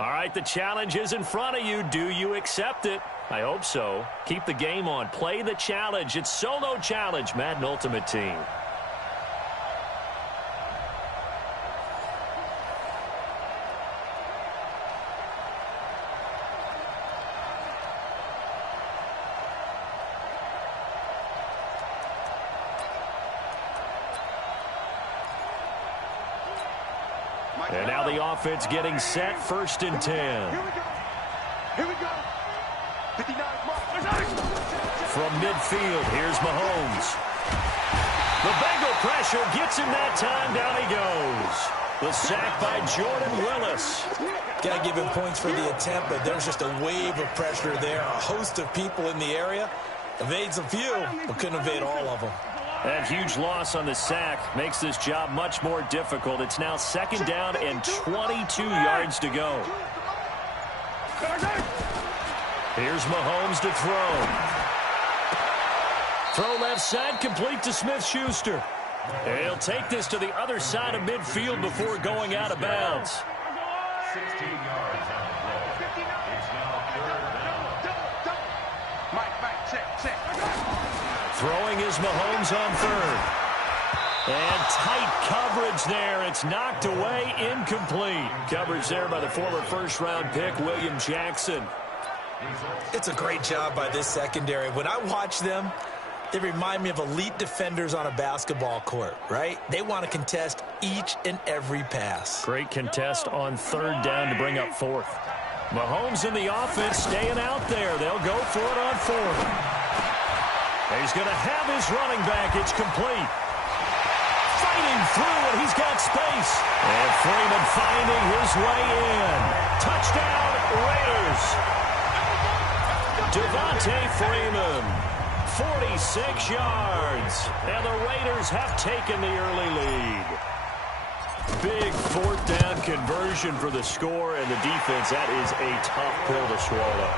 All right, the challenge is in front of you. Do you accept it? I hope so. Keep the game on. Play the challenge. It's solo challenge, Madden Ultimate Team. And now the offense getting set, 1st and 10. Here we go. 59. From midfield, here's Mahomes. The Bengal pressure gets him that time. Down he goes. The sack by Jordan Willis. Got to give him points for the attempt, but there's just a wave of pressure there. A host of people in the area. Evades a few, but couldn't evade all of them. That huge loss on the sack makes this job much more difficult. It's now 2nd down and 22 yards to go. Here's Mahomes to throw. Throw left side, complete to Smith-Schuster. He'll take this to the other side of midfield before going out of bounds. 16 yards on the play. It's now 3rd down. Mike, check. Throwing is Mahomes on 3rd. And tight coverage there. It's knocked away, incomplete. Coverage there by the former 1st-round pick, William Jackson. It's a great job by this secondary. When I watch them, they remind me of elite defenders on a basketball court, right? They want to contest each and every pass. Great contest on 3rd down to bring up 4th. Mahomes in the offense staying out there. They'll go for it on 4th. He's going to have his running back. It's complete. Fighting through, and he's got space. And Freeman finding his way in. Touchdown, Raiders. Devontae Freeman, 46 yards. And the Raiders have taken the early lead. Big 4th down conversion for the score, and the defense, that is a tough pill to swallow.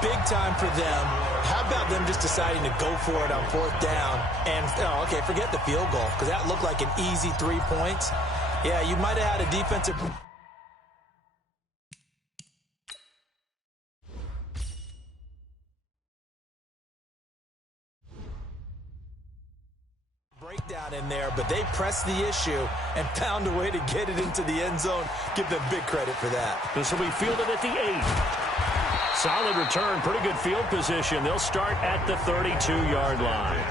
Big time for them. How about them just deciding to go for it on 4th down? And, okay, forget the field goal, because that looked like an easy 3 points. Yeah, you might have had a defensive breakdown in there, but they pressed the issue and found a way to get it into the end zone. Give them big credit for that. This will be fielded at the 8. Solid return, pretty good field position. They'll start at the 32-yard line.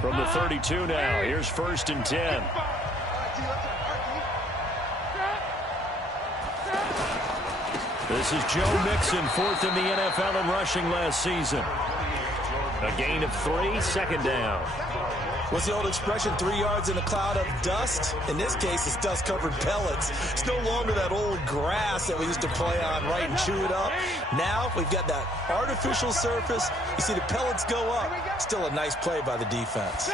From the 32 now, here's 1st and 10. This is Joe Mixon, 4th in the NFL in rushing last season. A gain of 3, 2nd down. What's the old expression, 3 yards in a cloud of dust? In this case, it's dust-covered pellets. It's no longer that old grass that we used to play on, right, and chew it up. Now we've got that artificial surface. You see the pellets go up. Still a nice play by the defense.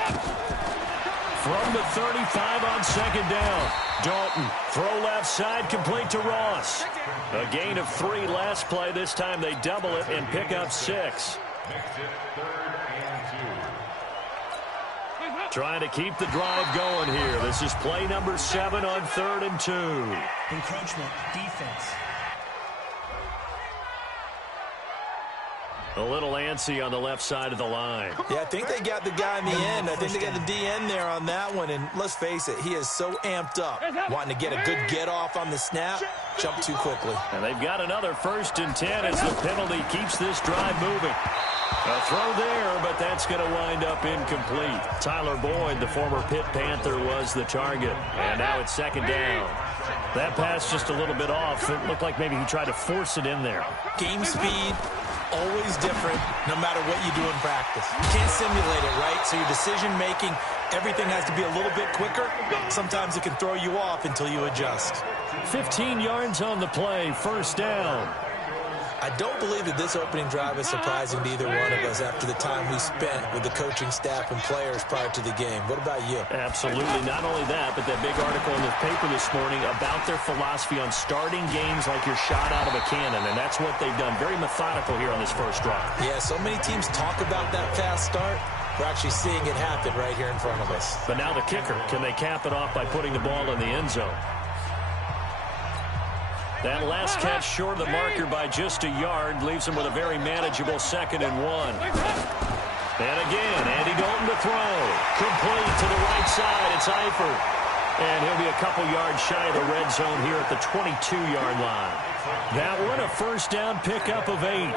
From the 35 on 2nd down. Dalton, throw left side, complete to Ross. A gain of 3 last play. This time they double it and pick up 6. Makes it 3rd and 2. Trying to keep the drive going here. This is play number 7 on 3rd and 2. Encroachment, defense. A little antsy on the left side of the line. Yeah, I think they got the guy in the end. I think they got the DN there on that one. And let's face it, he is so amped up, wanting to get a good get-off on the snap, jump too quickly. And they've got another 1st and 10 as the penalty keeps this drive moving. A throw there, but that's going to wind up incomplete. Tyler Boyd, the former Pitt Panther, was the target. And now it's 2nd down. That pass just a little bit off. It looked like maybe he tried to force it in there. Game speed, always different, no matter what you do in practice. You can't simulate it, right? So your decision-making, everything has to be a little bit quicker. Sometimes it can throw you off until you adjust. 15 yards on the play, 1st down. I don't believe that this opening drive is surprising to either one of us after the time we spent with the coaching staff and players prior to the game. What about you? Absolutely. Not only that, but that big article in the paper this morning about their philosophy on starting games like you're shot out of a cannon, and that's what they've done. Very methodical here on this first drive. Yeah, so many teams talk about that fast start. We're actually seeing it happen right here in front of us. But now the kicker. Can they cap it off by putting the ball in the end zone? That last catch short of the marker by just a yard leaves him with a very manageable 2nd and 1. And again, Andy Dalton to throw. Complete to the right side. It's Eifert. And he'll be a couple yards shy of the red zone here at the 22-yard line. That one, a first down pickup of 8.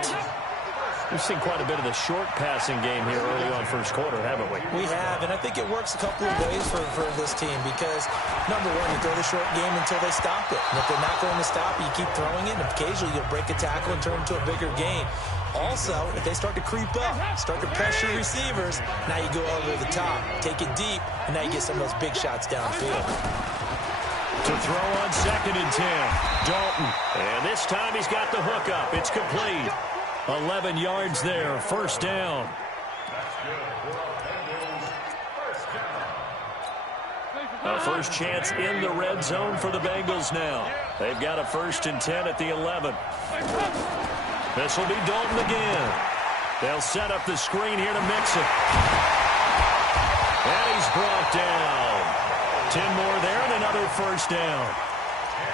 We've seen quite a bit of the short passing game here early on first quarter, haven't we? We have, and I think it works a couple of ways for this team because, number one, you throw the short game until they stop it. And if they're not going to stop it, you keep throwing it, and occasionally you'll break a tackle and turn it into a bigger gain. Also, if they start to creep up, start to pressure receivers, now you go over the top, take it deep, and now you get some of those big shots downfield. To throw on 2nd and 10, Dalton. And this time he's got the hook up. It's complete. 11 yards there, first down. A first chance in the red zone for the Bengals now. They've got a 1st and 10 at the 11. This will be Dalton again. They'll set up the screen here to Mixon. And he's brought down. 10 more there and another first down.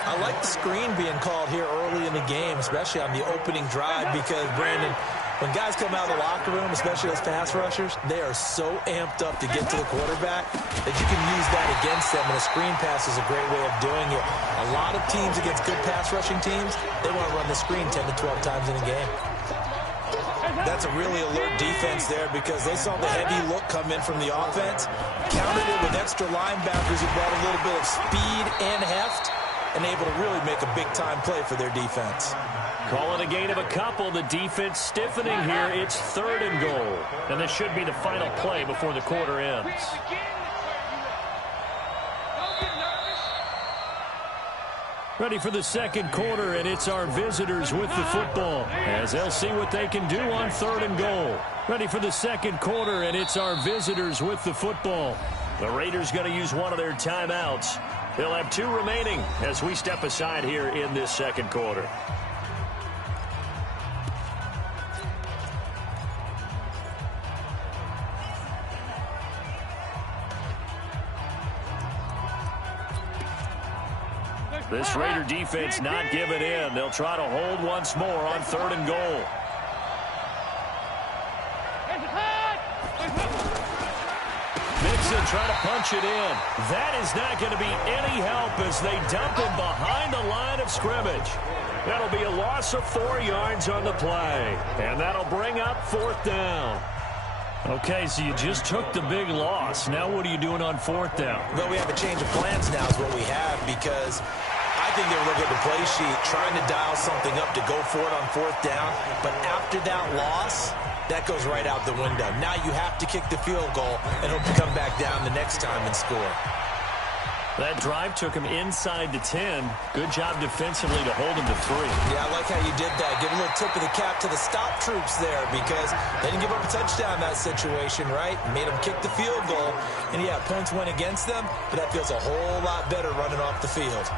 I like the screen being called here early in the game, especially on the opening drive, because, Brandon, when guys come out of the locker room, especially those pass rushers, they are so amped up to get to the quarterback that you can use that against them, and a screen pass is a great way of doing it. A lot of teams against good pass rushing teams, they want to run the screen 10 to 12 times in a game. That's a really alert defense there because they saw the heavy look come in from the offense, countered it with extra linebackers who brought a little bit of speed and heft, and able to really make a big-time play for their defense. Call it a gain of a couple. The defense stiffening here. It's 3rd and goal. And this should be the final play before the quarter ends. Ready for the second quarter, and it's our visitors with the football as they'll see what they can do on 3rd and goal. Ready for the second quarter, and it's our visitors with the football. The Raiders going to use one of their timeouts. They'll have 2 remaining as we step aside here in this second quarter. This Raider defense not giving in. They'll try to hold once more on 3rd and goal. Mixon trying to punch it in. That is not going to be any help as they dump him behind the line of scrimmage. That'll be a loss of 4 yards on the play. And that'll bring up 4th down. Okay, so you just took the big loss. Now what are you doing on 4th down? Well, we have a change of plans now is what we have because I think they were looking at the play sheet, trying to dial something up to go for it on 4th down. But after that loss, that goes right out the window. Now you have to kick the field goal and hope to come back down the next time and score. That drive took him inside the 10. Good job defensively to hold him to 3. Yeah, I like how you did that. Give a little tip of the cap to the stop troops there because they didn't give up a touchdown in that situation, right? Made them kick the field goal. And, yeah, points went against them, but that feels a whole lot better running off the field.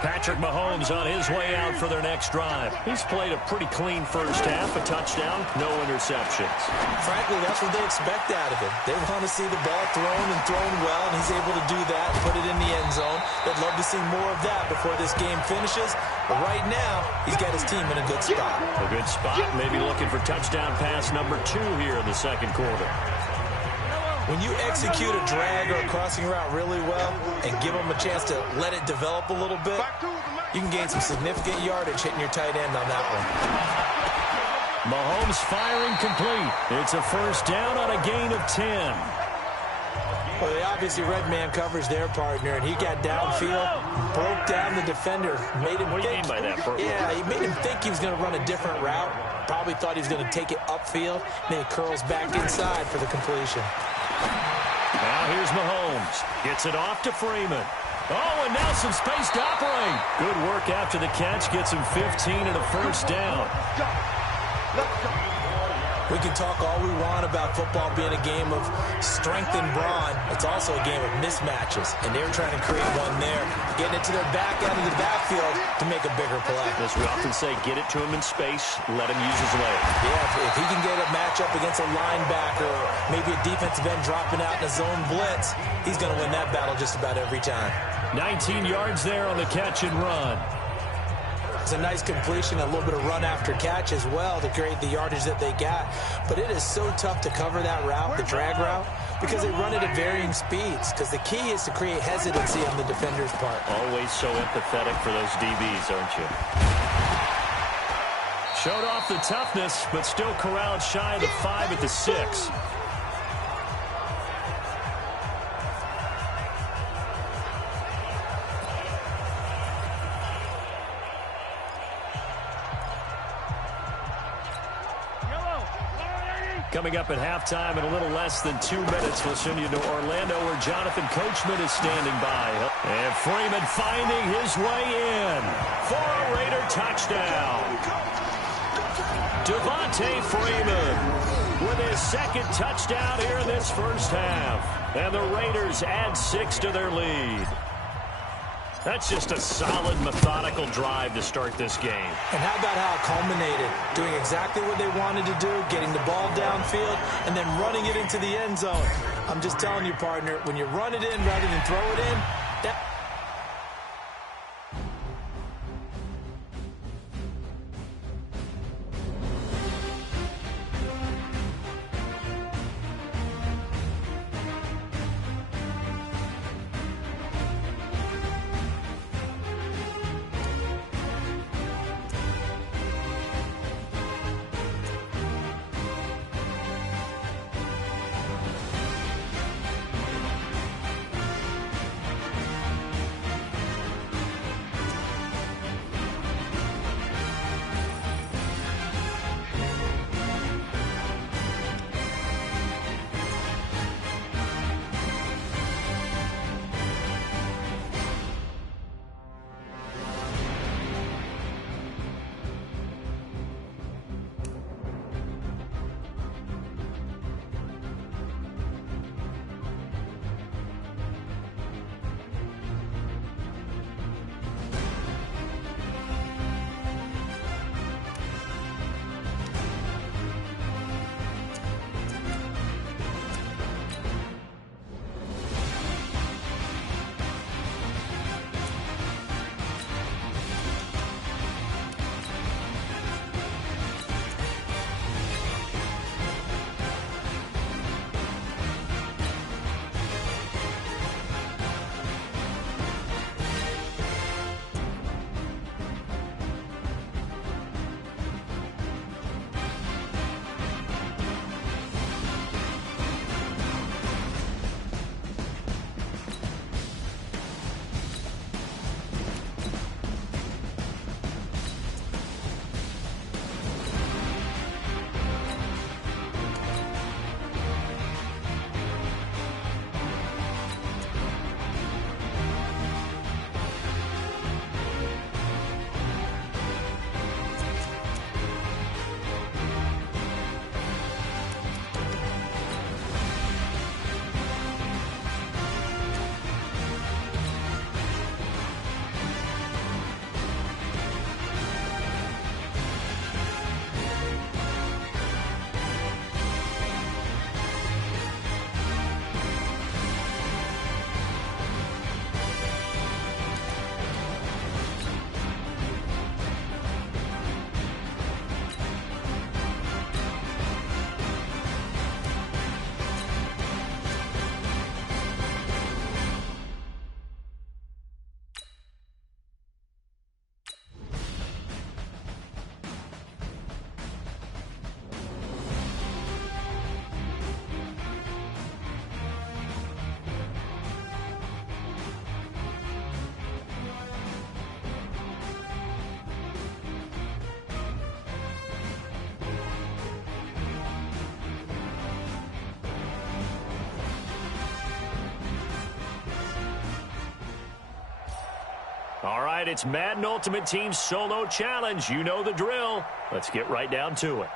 Patrick Mahomes on his way out for their next drive. He's played a pretty clean first half, a touchdown, no interceptions. Frankly, that's what they expect out of him. They want to see the ball thrown and thrown well, and he's able to do that, put it in the end zone. They'd love to see more of that before this game finishes. But right now, he's got his team in a good spot. A good spot, maybe looking for touchdown pass number 2 here in the second quarter. When you execute a drag or a crossing route really well and give them a chance to let it develop a little bit, you can gain some significant yardage hitting your tight end on that one. Mahomes firing complete. It's a first down on a gain of 10. Well, they obviously red man covers their partner, and he got downfield, broke down the defender, made him What do you mean by that? Yeah, he made him think he was going to run a different route. Probably thought he was going to take it upfield, then he curls back inside for the completion. Now here's Mahomes. Gets it off to Freeman. Oh, and now some space to operate. Good work after the catch. Gets him 15 and a first down. Let's go. We can talk all we want about football being a game of strength and brawn. It's also a game of mismatches, and they're trying to create one there, getting it to their back out of the backfield to make a bigger play. As we often say, get it to him in space, let him use his leg. Yeah, if he can get a matchup against a linebacker or maybe a defensive end dropping out in a zone blitz, he's going to win that battle just about every time. 19 yards there on the catch and run. It's a nice completion, a little bit of run after catch as well to create the yardage that they got. But it is so tough to cover that route, the drag route, because they run it at varying speeds. Because the key is to create hesitancy on the defender's part. Always so empathetic for those DBs, aren't you? Showed off the toughness, but still corralled shy of the 5 at the 6. Coming up at halftime in a little less than 2 minutes, we'll send you to Orlando where Jonathan Coachman is standing by. And Freeman finding his way in for a Raider touchdown. Devontae Freeman with his second touchdown here in this first half. And the Raiders add 6 to their lead. That's just a solid, methodical drive to start this game. And how about how it culminated? Doing exactly what they wanted to do, getting the ball downfield, and then running it into the end zone. I'm just telling you, partner, when you run it in rather than throw it in, that... All right, it's Madden Ultimate Team Solo Challenge. You know the drill. Let's get right down to it.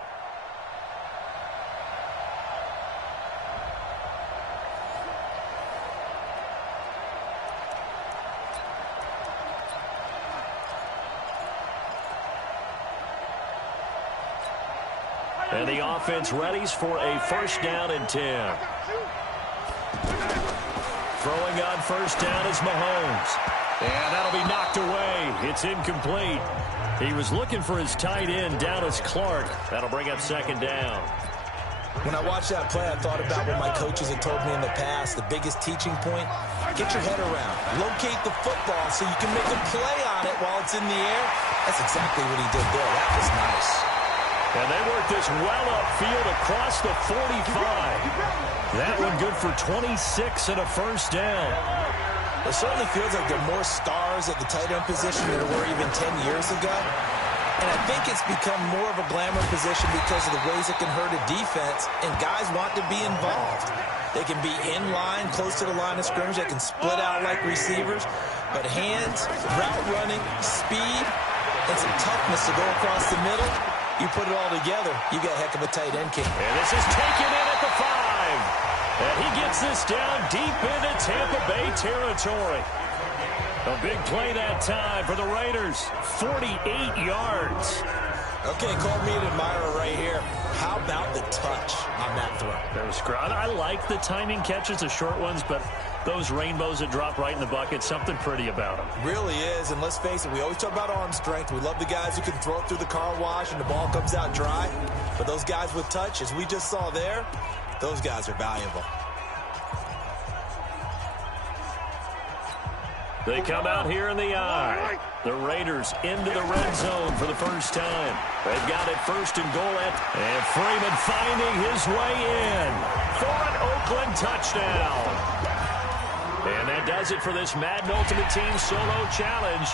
And the offense readies for a first down and 10. Throwing on first down is Mahomes. And that'll be knocked away. It's incomplete. He was looking for his tight end, Dallas Clark. That'll bring up second down. When I watched that play, I thought about what my coaches had told me in the past. The biggest teaching point, get your head around. Locate the football so you can make a play on it while it's in the air. That's exactly what he did there. That was nice. And they work this well upfield across the 45. That one good for 26 and a first down. It certainly feels like there are more stars at the tight end position than there were even 10 years ago. And I think it's become more of a glamour position because of the ways it can hurt a defense, and guys want to be involved. They can be in line, close to the line of scrimmage. They can split out like receivers. But hands, route running, speed, and some toughness to go across the middle, you put it all together, you got a heck of a tight end kick. And this is taken in at the 5. And he gets this down deep into Tampa Bay territory. A big play that time for the Raiders. 48 yards. Okay, call me an admirer right here. How about the touch on that throw? There was I like the timing catches, the short ones, but those rainbows that drop right in the bucket, something pretty about them. Really is, and let's face it, we always talk about arm strength. We love the guys who can throw it through the car wash and the ball comes out dry. But those guys with touch, as we just saw there, those guys are valuable. They come out here in the eye. The Raiders into the red zone for the first time. They've got it first and goal and Freeman finding his way in for an Oakland touchdown. And that does it for this Madden Ultimate Team Solo Challenge.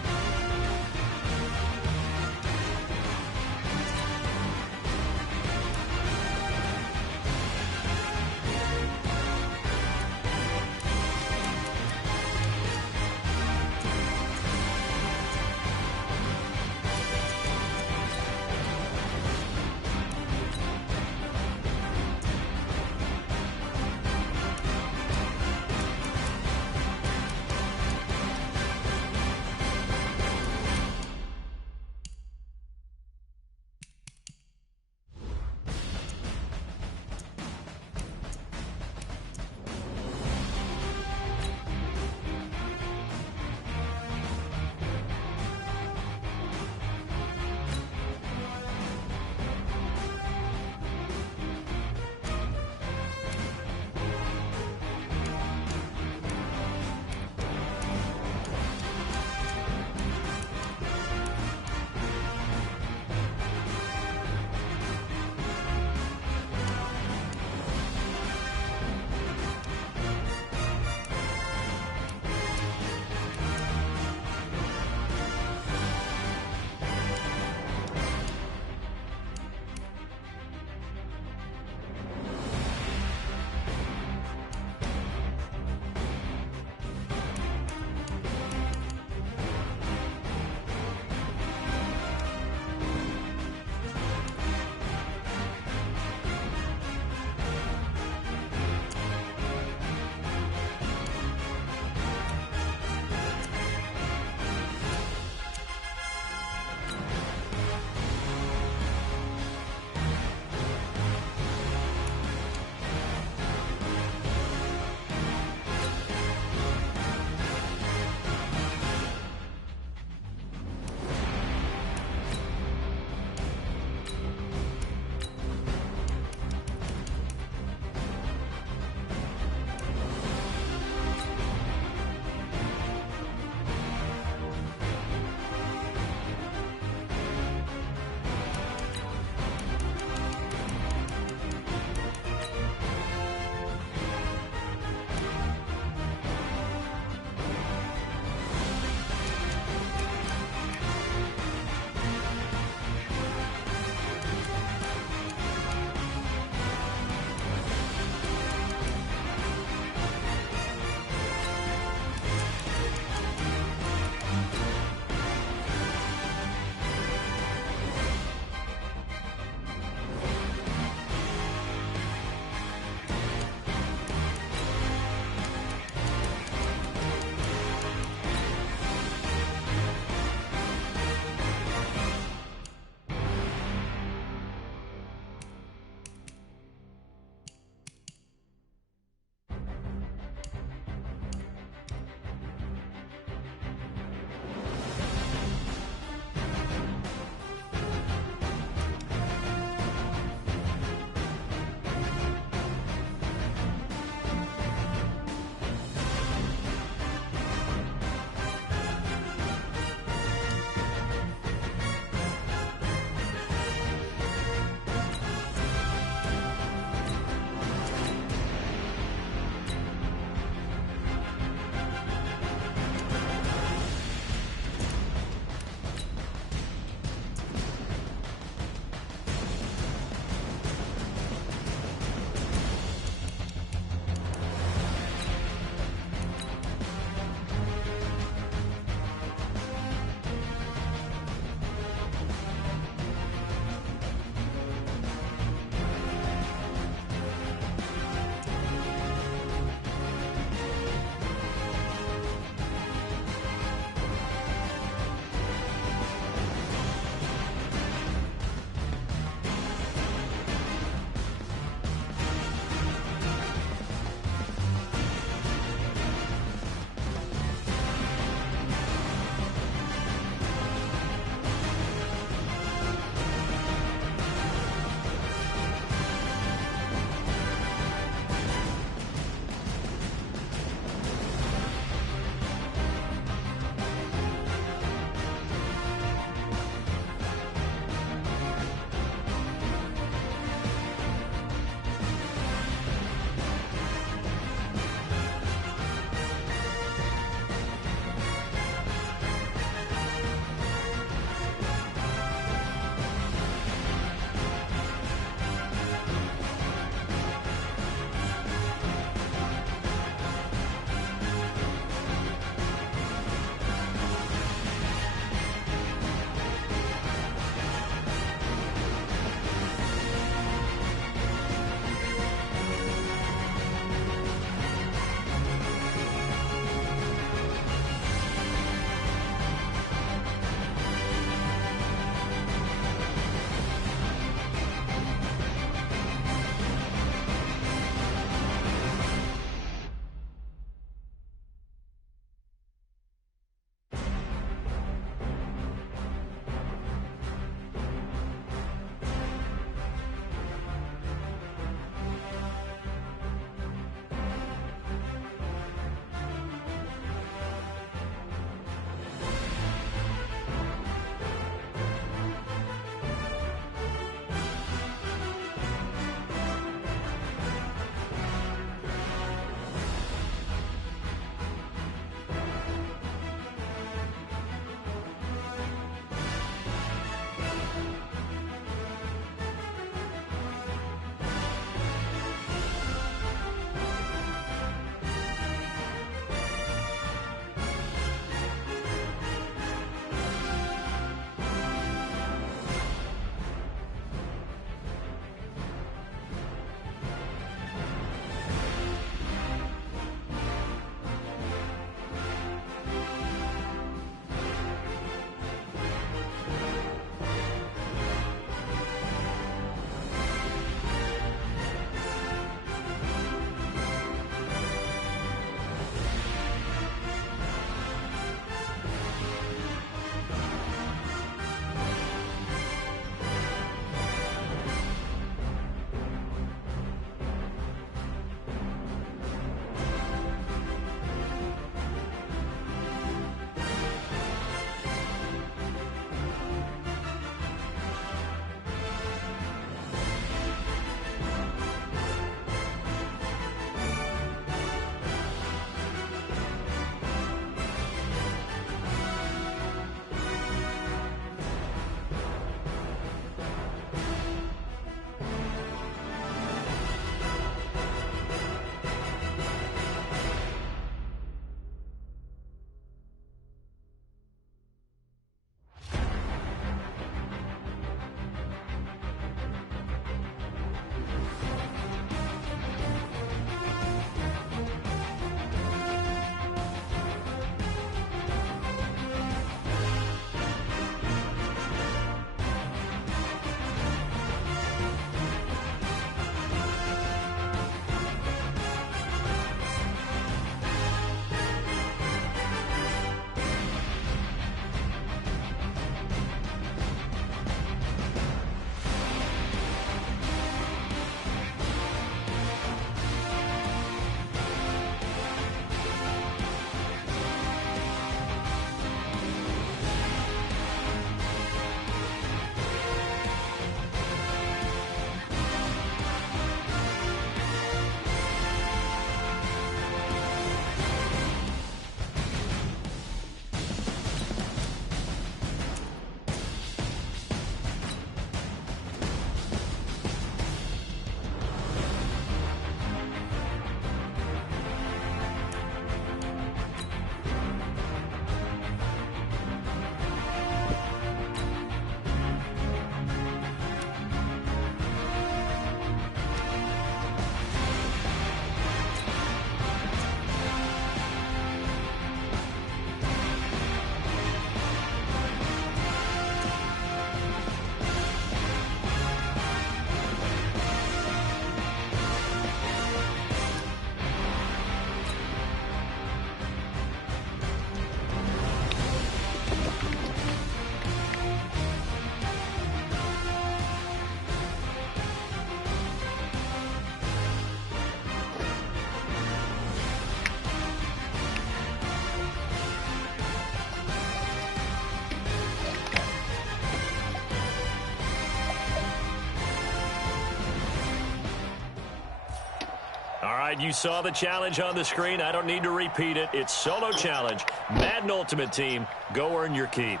All right, you saw the challenge on the screen. I don't need to repeat it. It's solo challenge. Madden Ultimate Team, go earn your keep.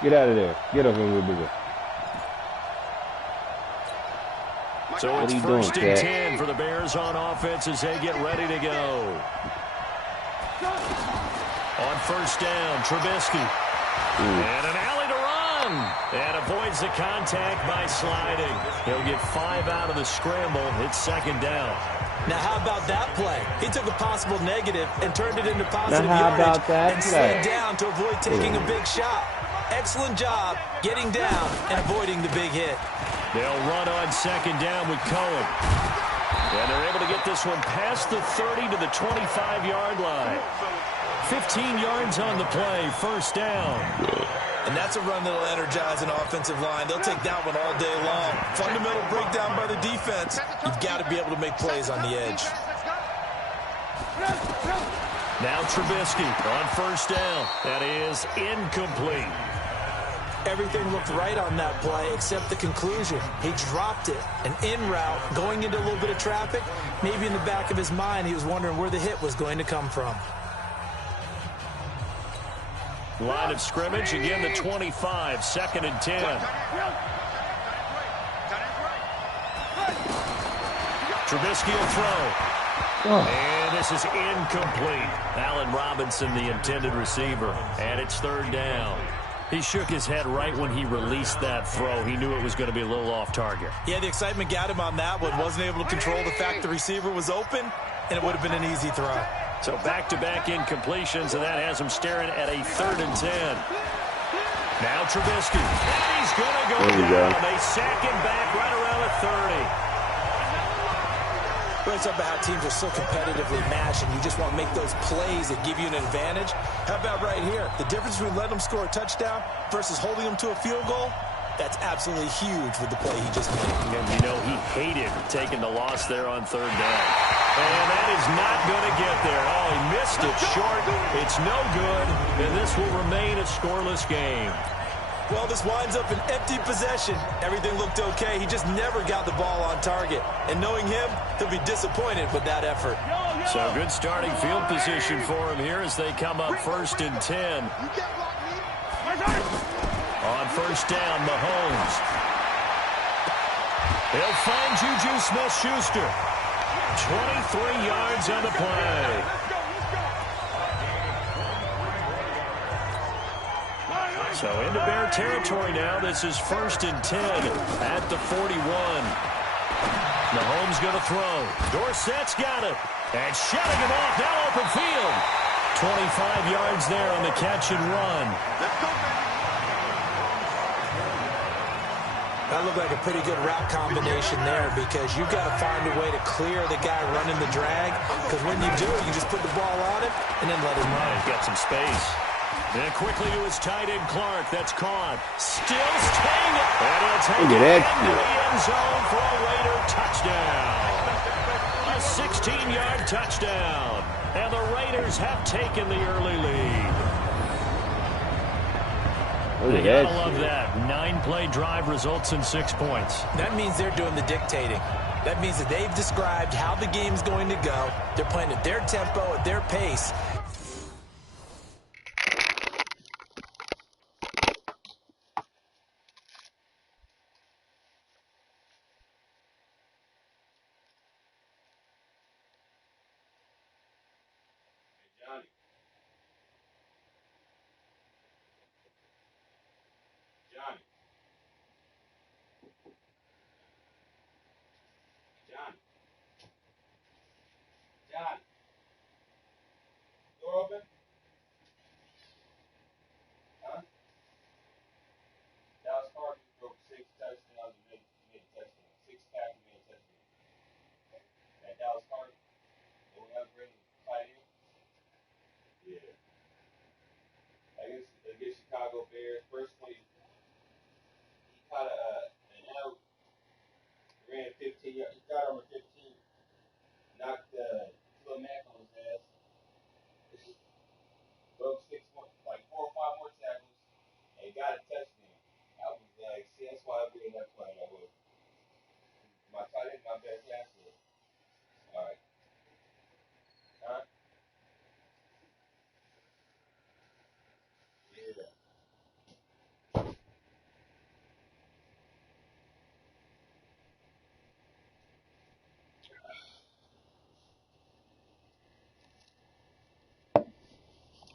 Get out of there. Get up and bigger. So it's first and 10 for the Bears on offense as they get ready to go. On first down, Trubisky. And an alley to run. And avoids the contact by sliding. He'll get 5 out of the scramble. It's second down. Now, how about that play? He took a possible negative and turned it into positive now, how yardage about that and play? slid down to avoid taking a big shot. Excellent job getting down and avoiding the big hit. They'll run on second down with Cohen. And they're able to get this one past the 30 to the 25-yard line. 15 yards on the play, first down. And that's a run that'll energize an offensive line. They'll take that one all day long. Fundamental breakdown by the defense. You've got to be able to make plays on the edge. Now Trubisky on first down. That is incomplete. Everything looked right on that play except the conclusion. He dropped it. An in route, going into a little bit of traffic. Maybe in the back of his mind, he was wondering where the hit was going to come from. Line of scrimmage, again the 25, second and 10. Trubisky will throw. And this is incomplete. Allen Robinson, the intended receiver. And it's third down. He shook his head right when he released that throw. He knew it was going to be a little off target. Yeah, the excitement got him on that one. Wasn't able to control the fact the receiver was open, and it would have been an easy throw. So back-to-back incompletions, and that has him staring at a third and 10. Now Trubisky. And he's going to go down. They sack him back right around the 30. Let's talk about how teams are so competitively matched, and you just want to make those plays that give you an advantage. How about right here? The difference between letting them score a touchdown versus holding them to a field goal, that's absolutely huge with the play he just made. And you know he hated taking the loss there on third down. And that is not going to get there. Oh, he missed it short. It's no good, and this will remain a scoreless game. Well, this winds up an empty possession. Everything looked okay. He just never got the ball on target. And knowing him, he'll be disappointed with that effort. So good starting field position for him here as they come up first and 10. On first down, Mahomes. He'll find Juju Smith-Schuster. 23 yards on the play. So into Bear territory now. This is first and 10 at the 41. Mahomes going to throw. Dorsett's got it. And shutting him off. Now open field. 25 yards there on the catch and run. That looked like a pretty good route combination there because you've got to find a way to clear the guy running the drag. Because when you do, you just put the ball on him and then let him run. He's got some space. And quickly to his tight end, Clark. That's caught. Still staying it. And he'll take it into the end zone for a Raider touchdown. A 16-yard touchdown. And the Raiders have taken the early lead. You gotta love that. 9-play drive results in 6 points. That means they're doing the dictating. That means that they've described how the game's going to go. They're playing at their tempo, at their pace.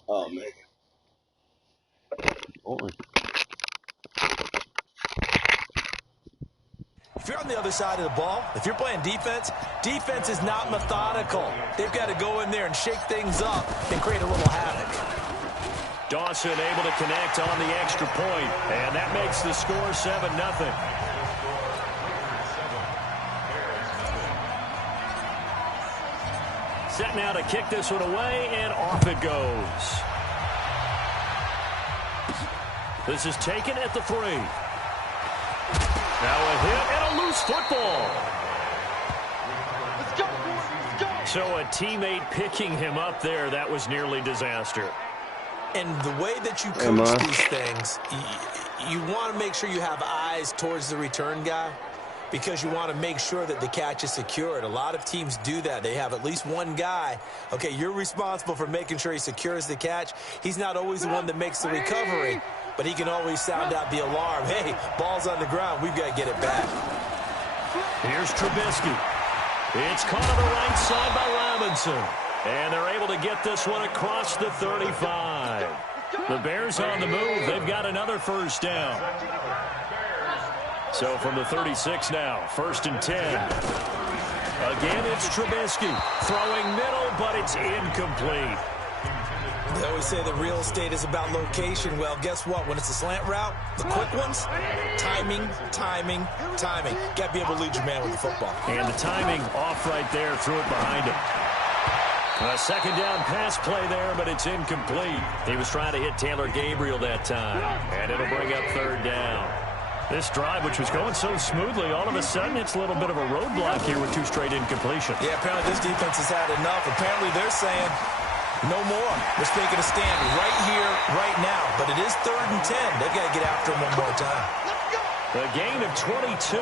Oh, man. Boy. If you're on the other side of the ball, if you're playing defense, defense is not methodical. They've got to go in there and shake things up and create a little havoc. Dawson able to connect on the extra point, and that makes the score 7-0. Set now to kick this one away, and off it goes. This is taken at the 3. Now a hit and a loose football. Let's go, let's go. So a teammate picking him up there, that was nearly disaster. And the way that you coach these things, you want to make sure you have eyes towards the return guy because you want to make sure that the catch is secured. A lot of teams do that. They have at least one guy. Okay, you're responsible for making sure he secures the catch. He's not always the one that makes the recovery, but he can always sound out the alarm. Hey, ball's on the ground. We've got to get it back. Here's Trubisky. It's caught on the right side by Robinson. And they're able to get this one across the 35. The Bears on the move. They've got another first down. So from the 36 now, 1st and 10. Again, it's Trubisky. Throwing middle, but it's incomplete. They always say that real estate is about location. Well, guess what? When it's a slant route, the quick ones, timing, timing, timing. Got to be able to lead your man with the football. And the timing off right there, threw it behind him. A 2nd down pass play there, but it's incomplete. He was trying to hit Taylor Gabriel that time, and it'll bring up 3rd down. This drive, which was going so smoothly, all of a sudden it's a little bit of a roadblock here with 2 straight incompletions. Yeah, apparently this defense has had enough. Apparently they're saying no more. They're taking a stand right here, right now. But it is 3rd and 10. They've got to get after him one more time. A gain of 22.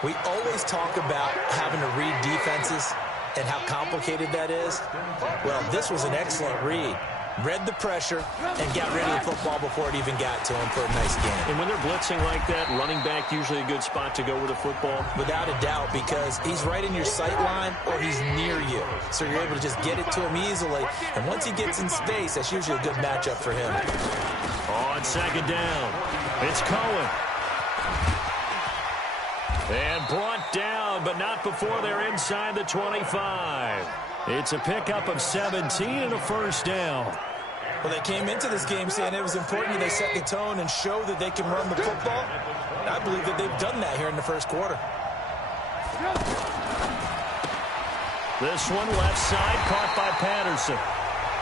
We always talk about having to read defenses and how complicated that is. Well, this was an excellent read. Read the pressure and got rid of the football before it even got to him for a nice game. And when they're blitzing like that, running back usually a good spot to go with the football? Without a doubt, because he's right in your sight line or he's near you. So you're able to just get it to him easily. And once he gets in space, that's usually a good matchup for him. On 2nd down, it's Cohen. And brought down, but not before they're inside the 25. It's a pickup of 17 and a first down. Well, they came into this game saying it was important that they set the tone and show that they can run the football. And I believe that they've done that here in the 1st quarter. This one left side, caught by Patterson.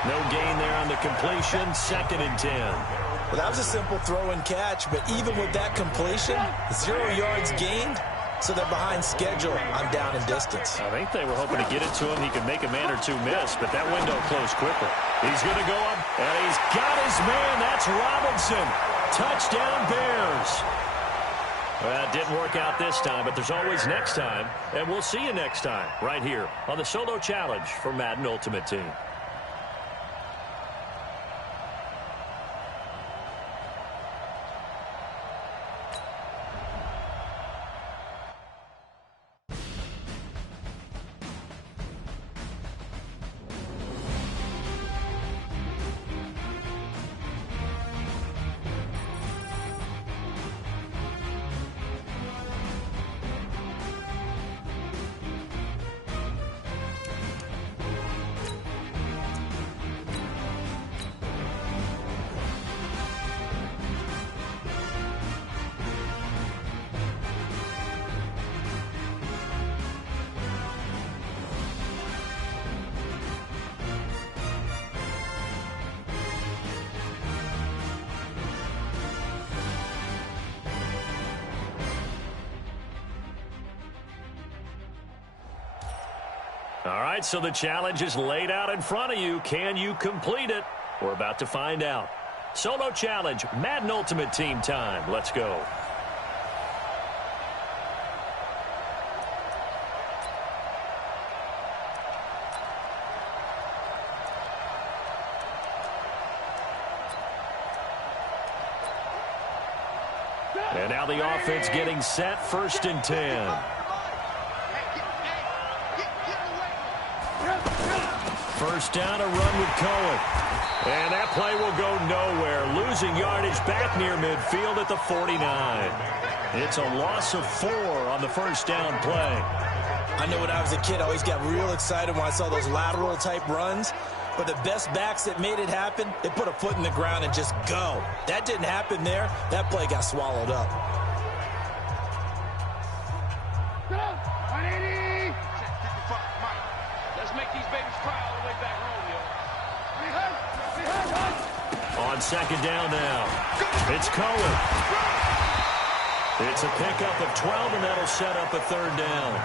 No gain there on the completion, 2nd and 10. Well, that was a simple throw and catch, but even with that completion, 0 yards gained. So they're behind schedule on down and distance. I think they were hoping to get it to him. He could make a man or 2 miss, but that window closed quickly. He's going to go up, and he's got his man. That's Robinson. Touchdown, Bears. Well, it didn't work out this time, but there's always next time, and we'll see you next time right here on the Solo Challenge for Madden Ultimate Team. All right, so the challenge is laid out in front of you. Can you complete it? We're about to find out. Solo Challenge, Madden Ultimate Team time. Let's go. And now the offense getting set, 1st and 10. First down, a run with Cohen. And that play will go nowhere. Losing yardage back near midfield at the 49. It's a loss of 4 on the first down play. I know when I was a kid, I always got real excited when I saw those lateral type runs. But the best backs that made it happen, they put a foot in the ground and just go. That didn't happen there. That play got swallowed up. Let's make these babies cry all the way back home, yo. On second down now, it's Cohen. It's a pickup of 12, and that'll set up a third down.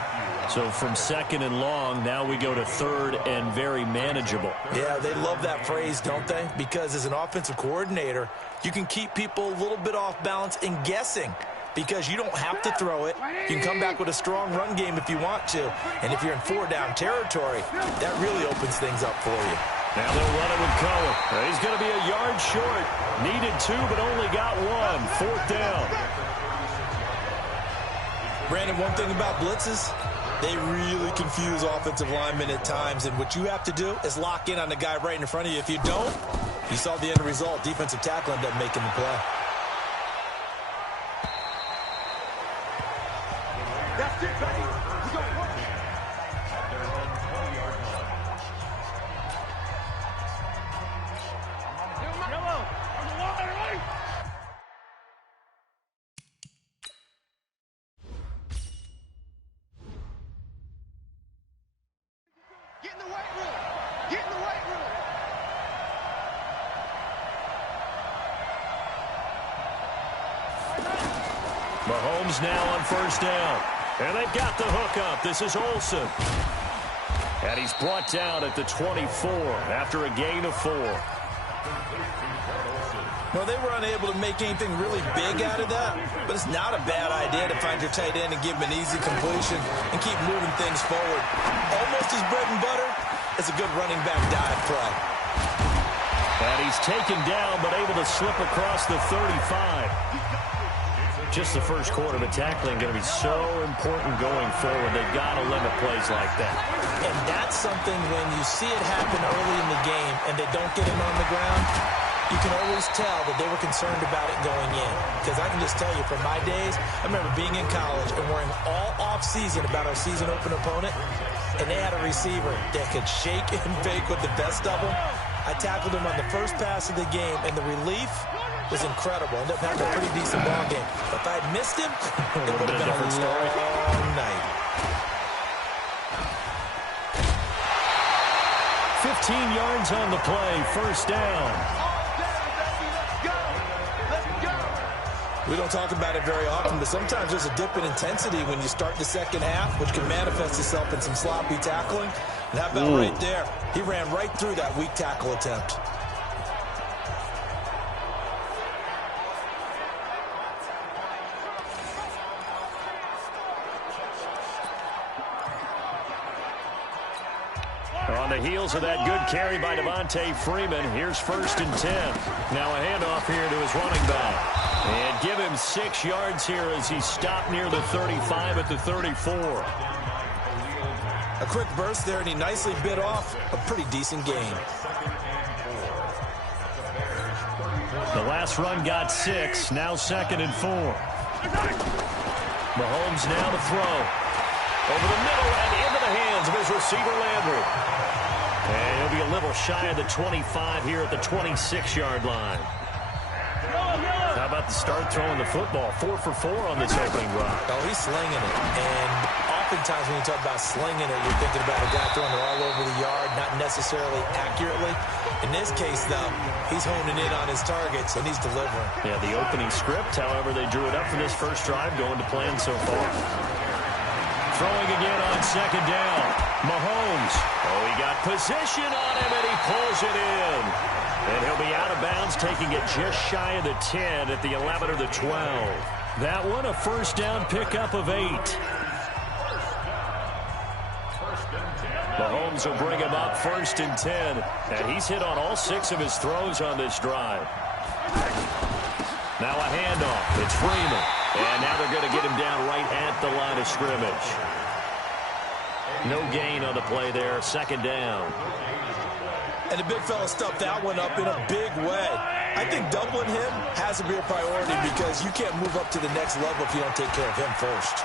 So from second and long, now we go to third and very manageable. Yeah, they love that phrase, don't they? Because as an offensive coordinator, you can keep people a little bit off balance and guessing. Because you don't have to throw it. You can come back with a strong run game if you want to. And if you're in 4-down territory, that really opens things up for you. Now they'll run it with Cohen. He's going to be a yard short. Needed 2, but only got 1. Fourth down. Brandon, one thing about blitzes, they really confuse offensive linemen at times. And what you have to do is lock in on the guy right in front of you. If you don't, you saw the end result. Defensive tackle ended up making the play. That's it, baby. We go. Get in the weight room. Get in the weight room. Mahomes now on first down. And they've got the hook up. This is Olsen. And he's brought down at the 24 after a gain of 4. Well, they were unable to make anything really big out of that, but it's not a bad idea to find your tight end and give him an easy completion and keep moving things forward. Almost his bread and butter. It's a good running back dive play. And he's taken down, but able to slip across the 35. Just the first quarter, but tackling going to be so important going forward. They've got to limit plays like that. And that's something when you see it happen early in the game and they don't get him on the ground, you can always tell that they were concerned about it going in. Because I can just tell you, from my days, I remember being in college and worrying all off-season about our season open opponent, and they had a receiver that could shake and bake with the best of them. I tackled him on the first pass of the game, and the relief was incredible. Ended up having a pretty decent ball game. But if I had missed him, it would have been a different story. long night. 15 yards on the play, first down. We don't talk about it very often, but sometimes there's a dip in intensity when you start the second half, which can manifest itself in some sloppy tackling. And how about right there? He ran right through that weak tackle attempt. On the heels of that good carry by Devontae Freeman, here's first and 10. Now a handoff here to his running back. And give him 6 yards here as he stopped near the 35 at the 34. A quick burst there, and he nicely bit off a pretty decent gain. The last run got 6, now second and 4. Mahomes now to throw. Over the middle and into the hands of his receiver, Landry. And he'll be a little shy of the 25 here at the 26-yard line. How about the start throwing the football? 4 for 4 on this opening drive. Oh, he's slinging it. And oftentimes when you talk about slinging it, you're thinking about a guy throwing it all over the yard, not necessarily accurately. In this case, though, he's honing in on his targets, and he's delivering. Yeah, the opening script, however, they drew it up for this first drive, going to plan so far. Throwing again on second down. Mahomes. Oh, he got position on him, and he pulls it in. And he'll be out of bounds, taking it just shy of the 10 at the 11 or the 12. That one, a first down pickup of 8. Mahomes will bring him up first and 10. And he's hit on all 6 of his throws on this drive. Now a handoff. It's Freeman. And now they're going to get him down right at the line of scrimmage. No gain on the play there. Second down. And the big fella stuffed that one up in a big way. I think doubling him has to be a priority because you can't move up to the next level if you don't take care of him first.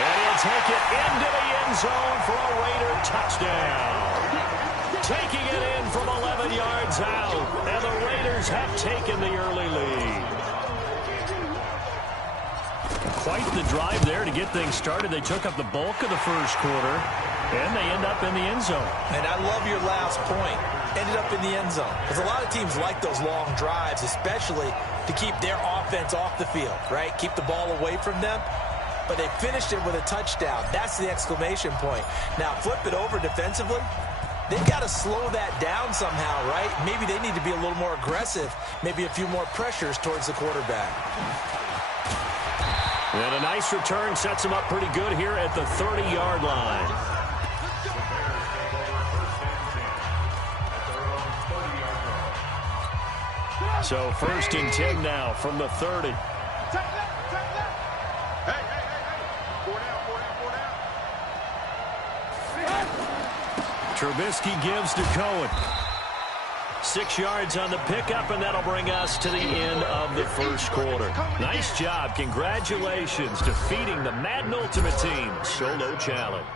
And he'll take it into the end zone for a Raider touchdown. Taking it in from 11 yards out. And the Raiders have taken the early lead. Quite the drive there to get things started. They took up the bulk of the first quarter, and they end up in the end zone. And I love your last point. Ended up in the end zone. Because a lot of teams like those long drives, especially to keep their offense off the field, right? Keep the ball away from them. But they finished it with a touchdown. That's the exclamation point. Now, flip it over defensively. They've got to slow that down somehow, right? Maybe they need to be a little more aggressive. Maybe a few more pressures towards the quarterback. And a nice return sets them up pretty good here at the 30-yard line. So 1st and 10 now from the 30. Trubisky gives to Cohen. 6 yards on the pickup, and that'll bring us to the end of the first quarter. Nice job. Congratulations, defeating the Madden Ultimate Team solo challenge.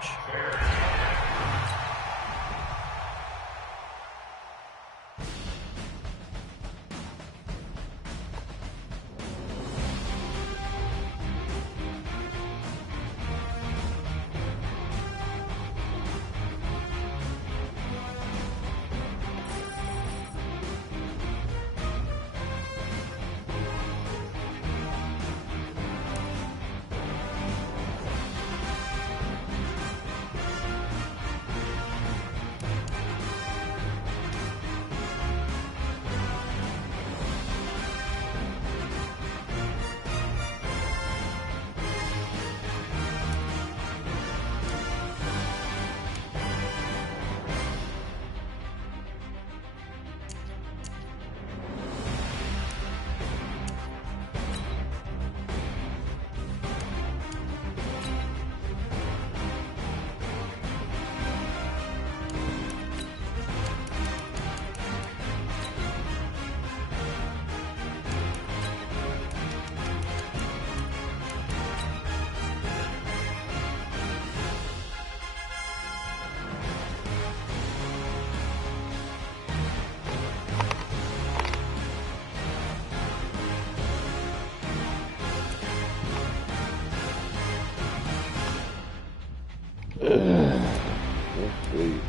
Let's see.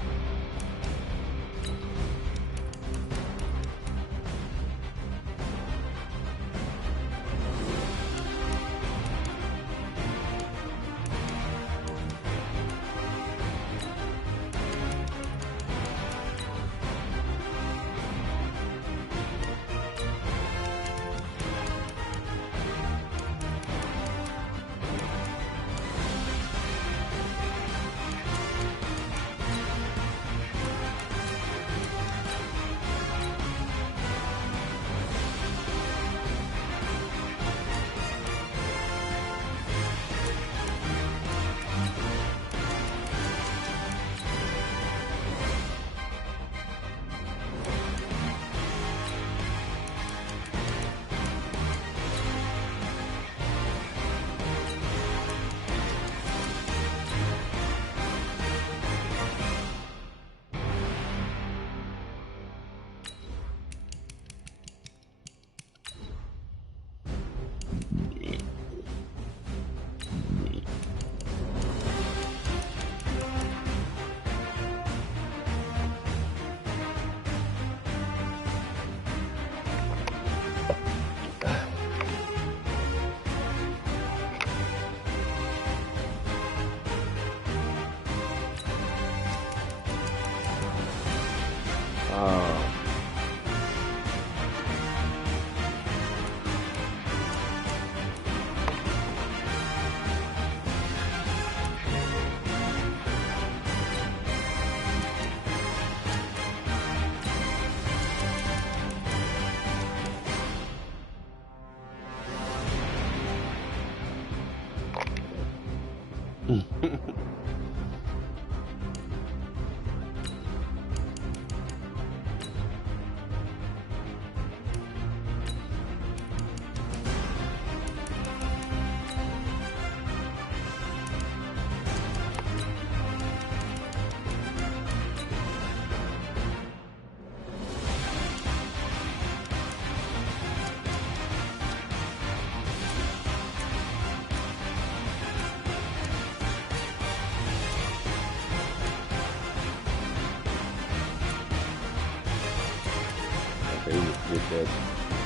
Get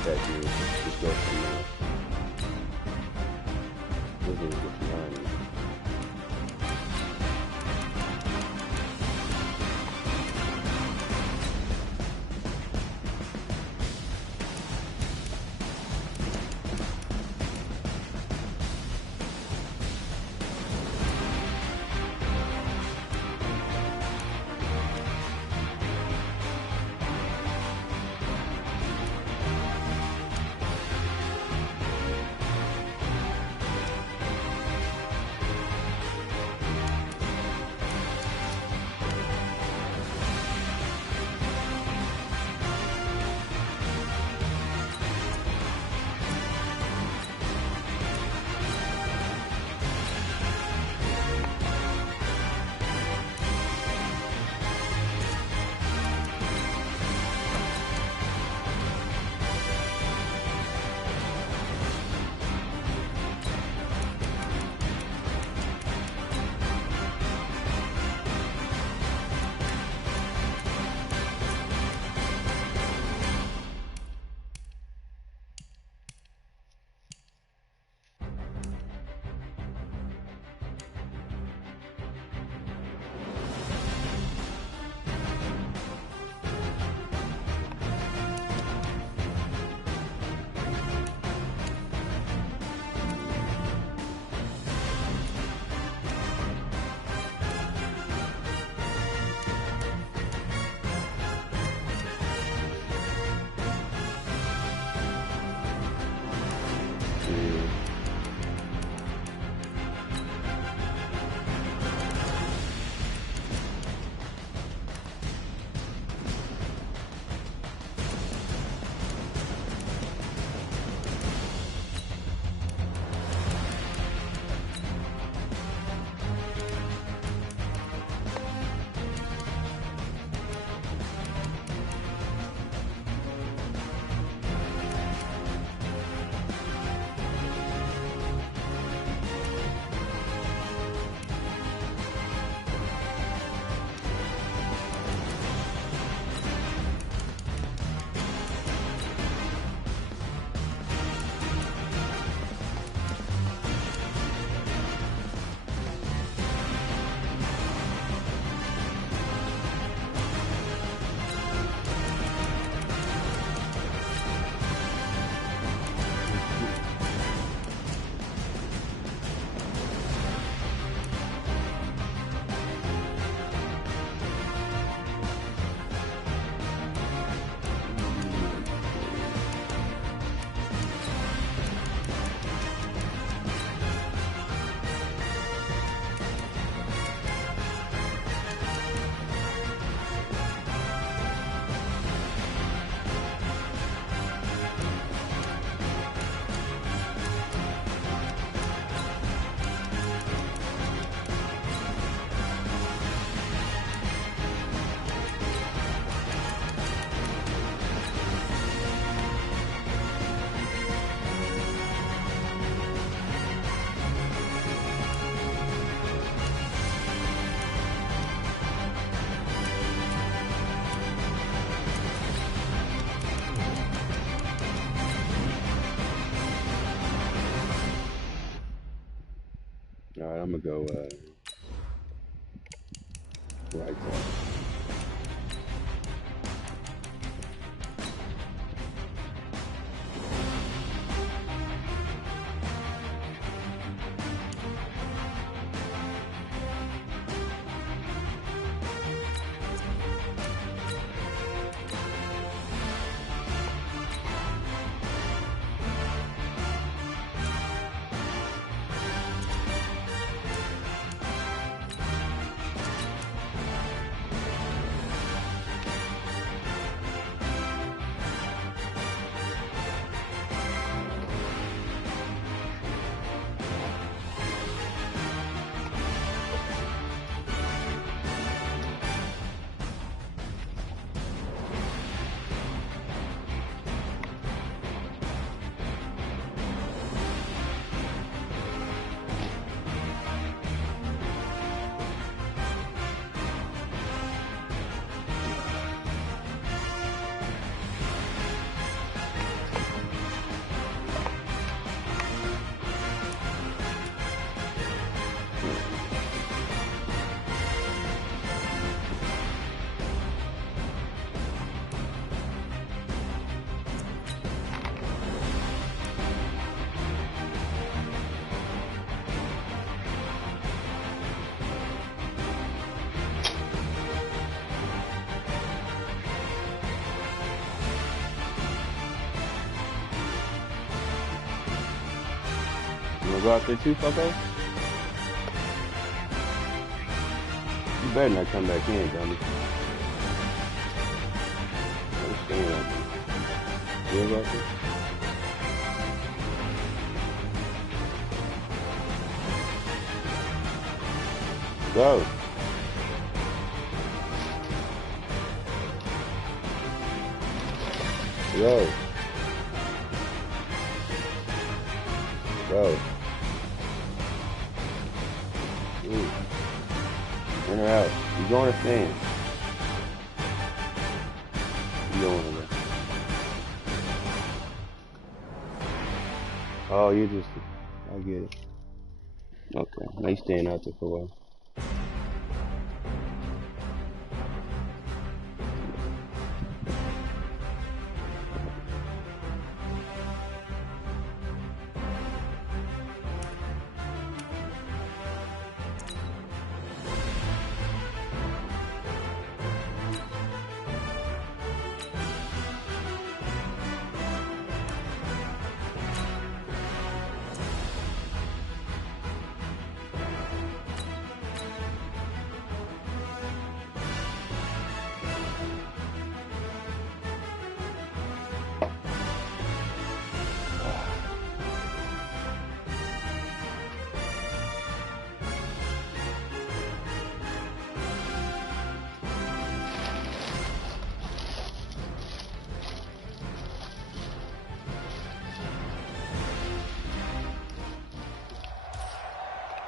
that dude. Just go from there. Doesn't even get behind me. All right, I'm gonna go right side. Wanna go out there too, fucko? You better not come back in, dummy. I'm staying out there. You go out there? Go. Go. Go. In or out. You going to stand? You going to go? Oh, you just... I get it. Okay. Now you staying out there for a while.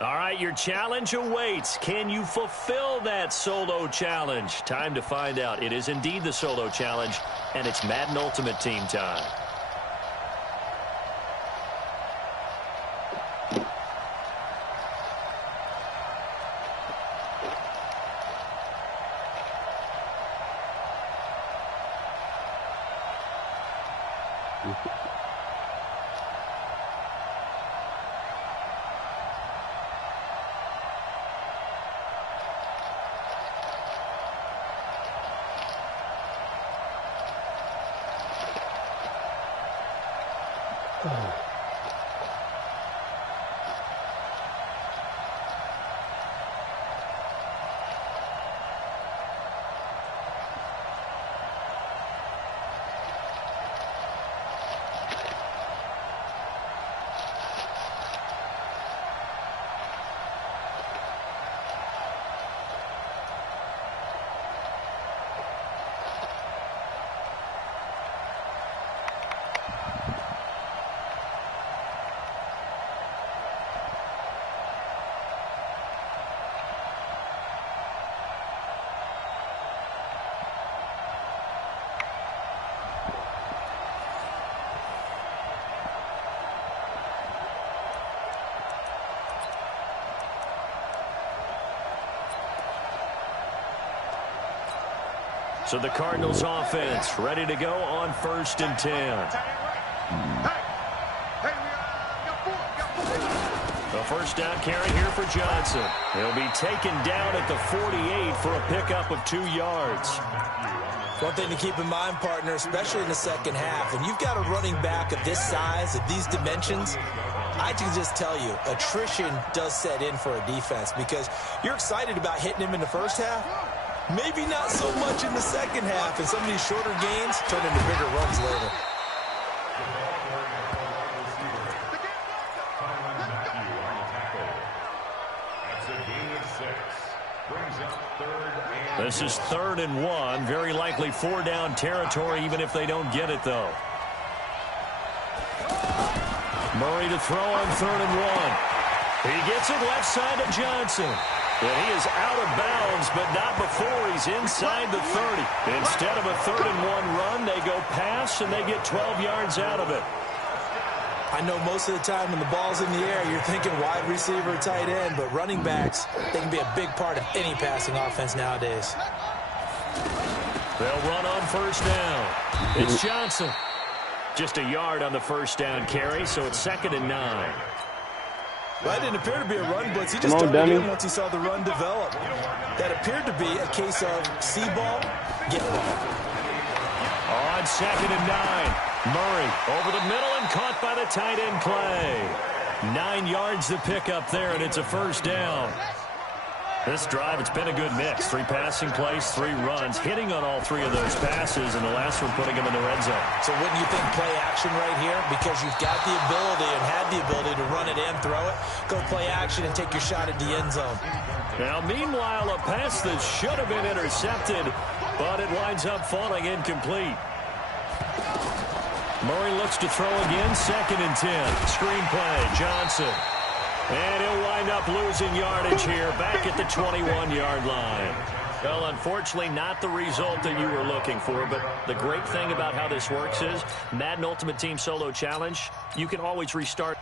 All right, your challenge awaits. Can you fulfill that solo challenge? Time to find out. It is indeed the solo challenge, and it's Madden Ultimate Team time. So the Cardinals offense ready to go on 1st and 10. A first down carry here for Johnson. He'll be taken down at the 48 for a pickup of 2 yards. One thing to keep in mind, partner, especially in the second half, when you've got a running back of this size, of these dimensions, I can just tell you, attrition does set in for a defense because you're excited about hitting him in the first half. Maybe not so much in the second half, and some of these shorter gains turn into bigger runs later. This is 3rd and 1. Very likely 4-down territory, even if they don't get it, though. Murray to throw on 3rd and 1. He gets it left side to Johnson. And he is out of bounds, but not before he's inside the 30. Instead of a 3rd and 1 run, they go pass, and they get 12 yards out of it. I know most of the time when the ball's in the air, you're thinking wide receiver, tight end, but running backs, they can be a big part of any passing offense nowadays. They'll run on 1st down. It's Johnson. Just a yard on the 1st down carry, so it's 2nd and 9. That didn't appear to be a run blitz. He just started in once he saw the run develop. That appeared to be a case of see ball, get ball. On 2nd and 9. Murray over the middle and caught by the tight end Clay. 9 yards to pick up there, and it's a first down. This drive, it's been a good mix. 3 passing plays, 3 runs, hitting on all 3 of those passes, and the last one putting them in the red zone. So wouldn't you think play action right here? Because you've got the ability and had the ability to run it and throw it. Go play action and take your shot at the end zone. Now, meanwhile, a pass that should have been intercepted, but it winds up falling incomplete. Murray looks to throw again, 2nd and 10. Screen play, Johnson. And he'll wind up losing yardage here back at the 21-yard line. Well, unfortunately, not the result that you were looking for, but the great thing about how this works is Madden Ultimate Team Solo Challenge, you can always restart.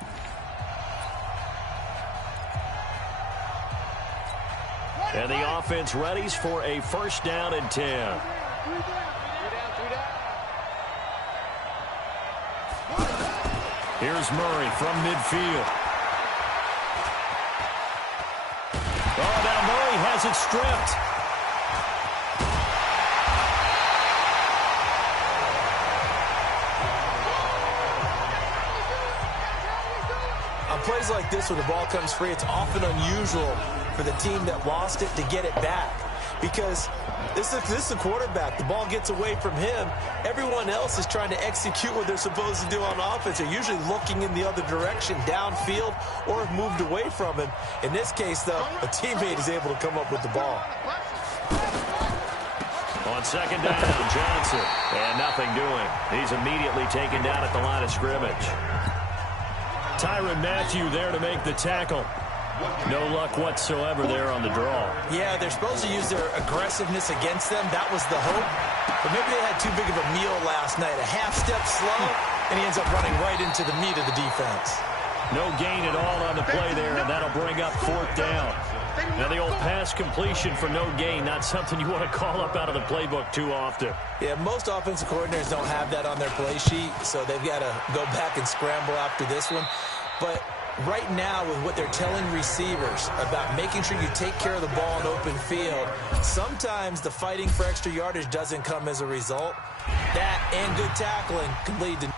And the offense readies for a first down and 10. Here's Murray from midfield. Oh, now Murray has it stripped. On plays like this, when the ball comes free, it's often unusual for the team that lost it to get it back. Because this is the quarterback. The ball gets away from him. Everyone else is trying to execute what they're supposed to do on offense. They're usually looking in the other direction, downfield, or have moved away from him. In this case, though, a teammate is able to come up with the ball. On second down, Johnson. And nothing doing. He's immediately taken down at the line of scrimmage. Tyrann Mathieu there to make the tackle. No luck whatsoever there on the draw. Yeah, they're supposed to use their aggressiveness against them. That was the hope. But maybe they had too big of a meal last night. A half step slow, and he ends up running right into the meat of the defense. No gain at all on the play there, and that'll bring up 4th down. Now, the old pass completion for no gain, not something you want to call up out of the playbook too often. Yeah, most offensive coordinators don't have that on their play sheet, so they've got to go back and scramble after this one. But right now, with what they're telling receivers about making sure you take care of the ball in open field, sometimes the fighting for extra yardage doesn't come as a result. That and good tackling can lead to...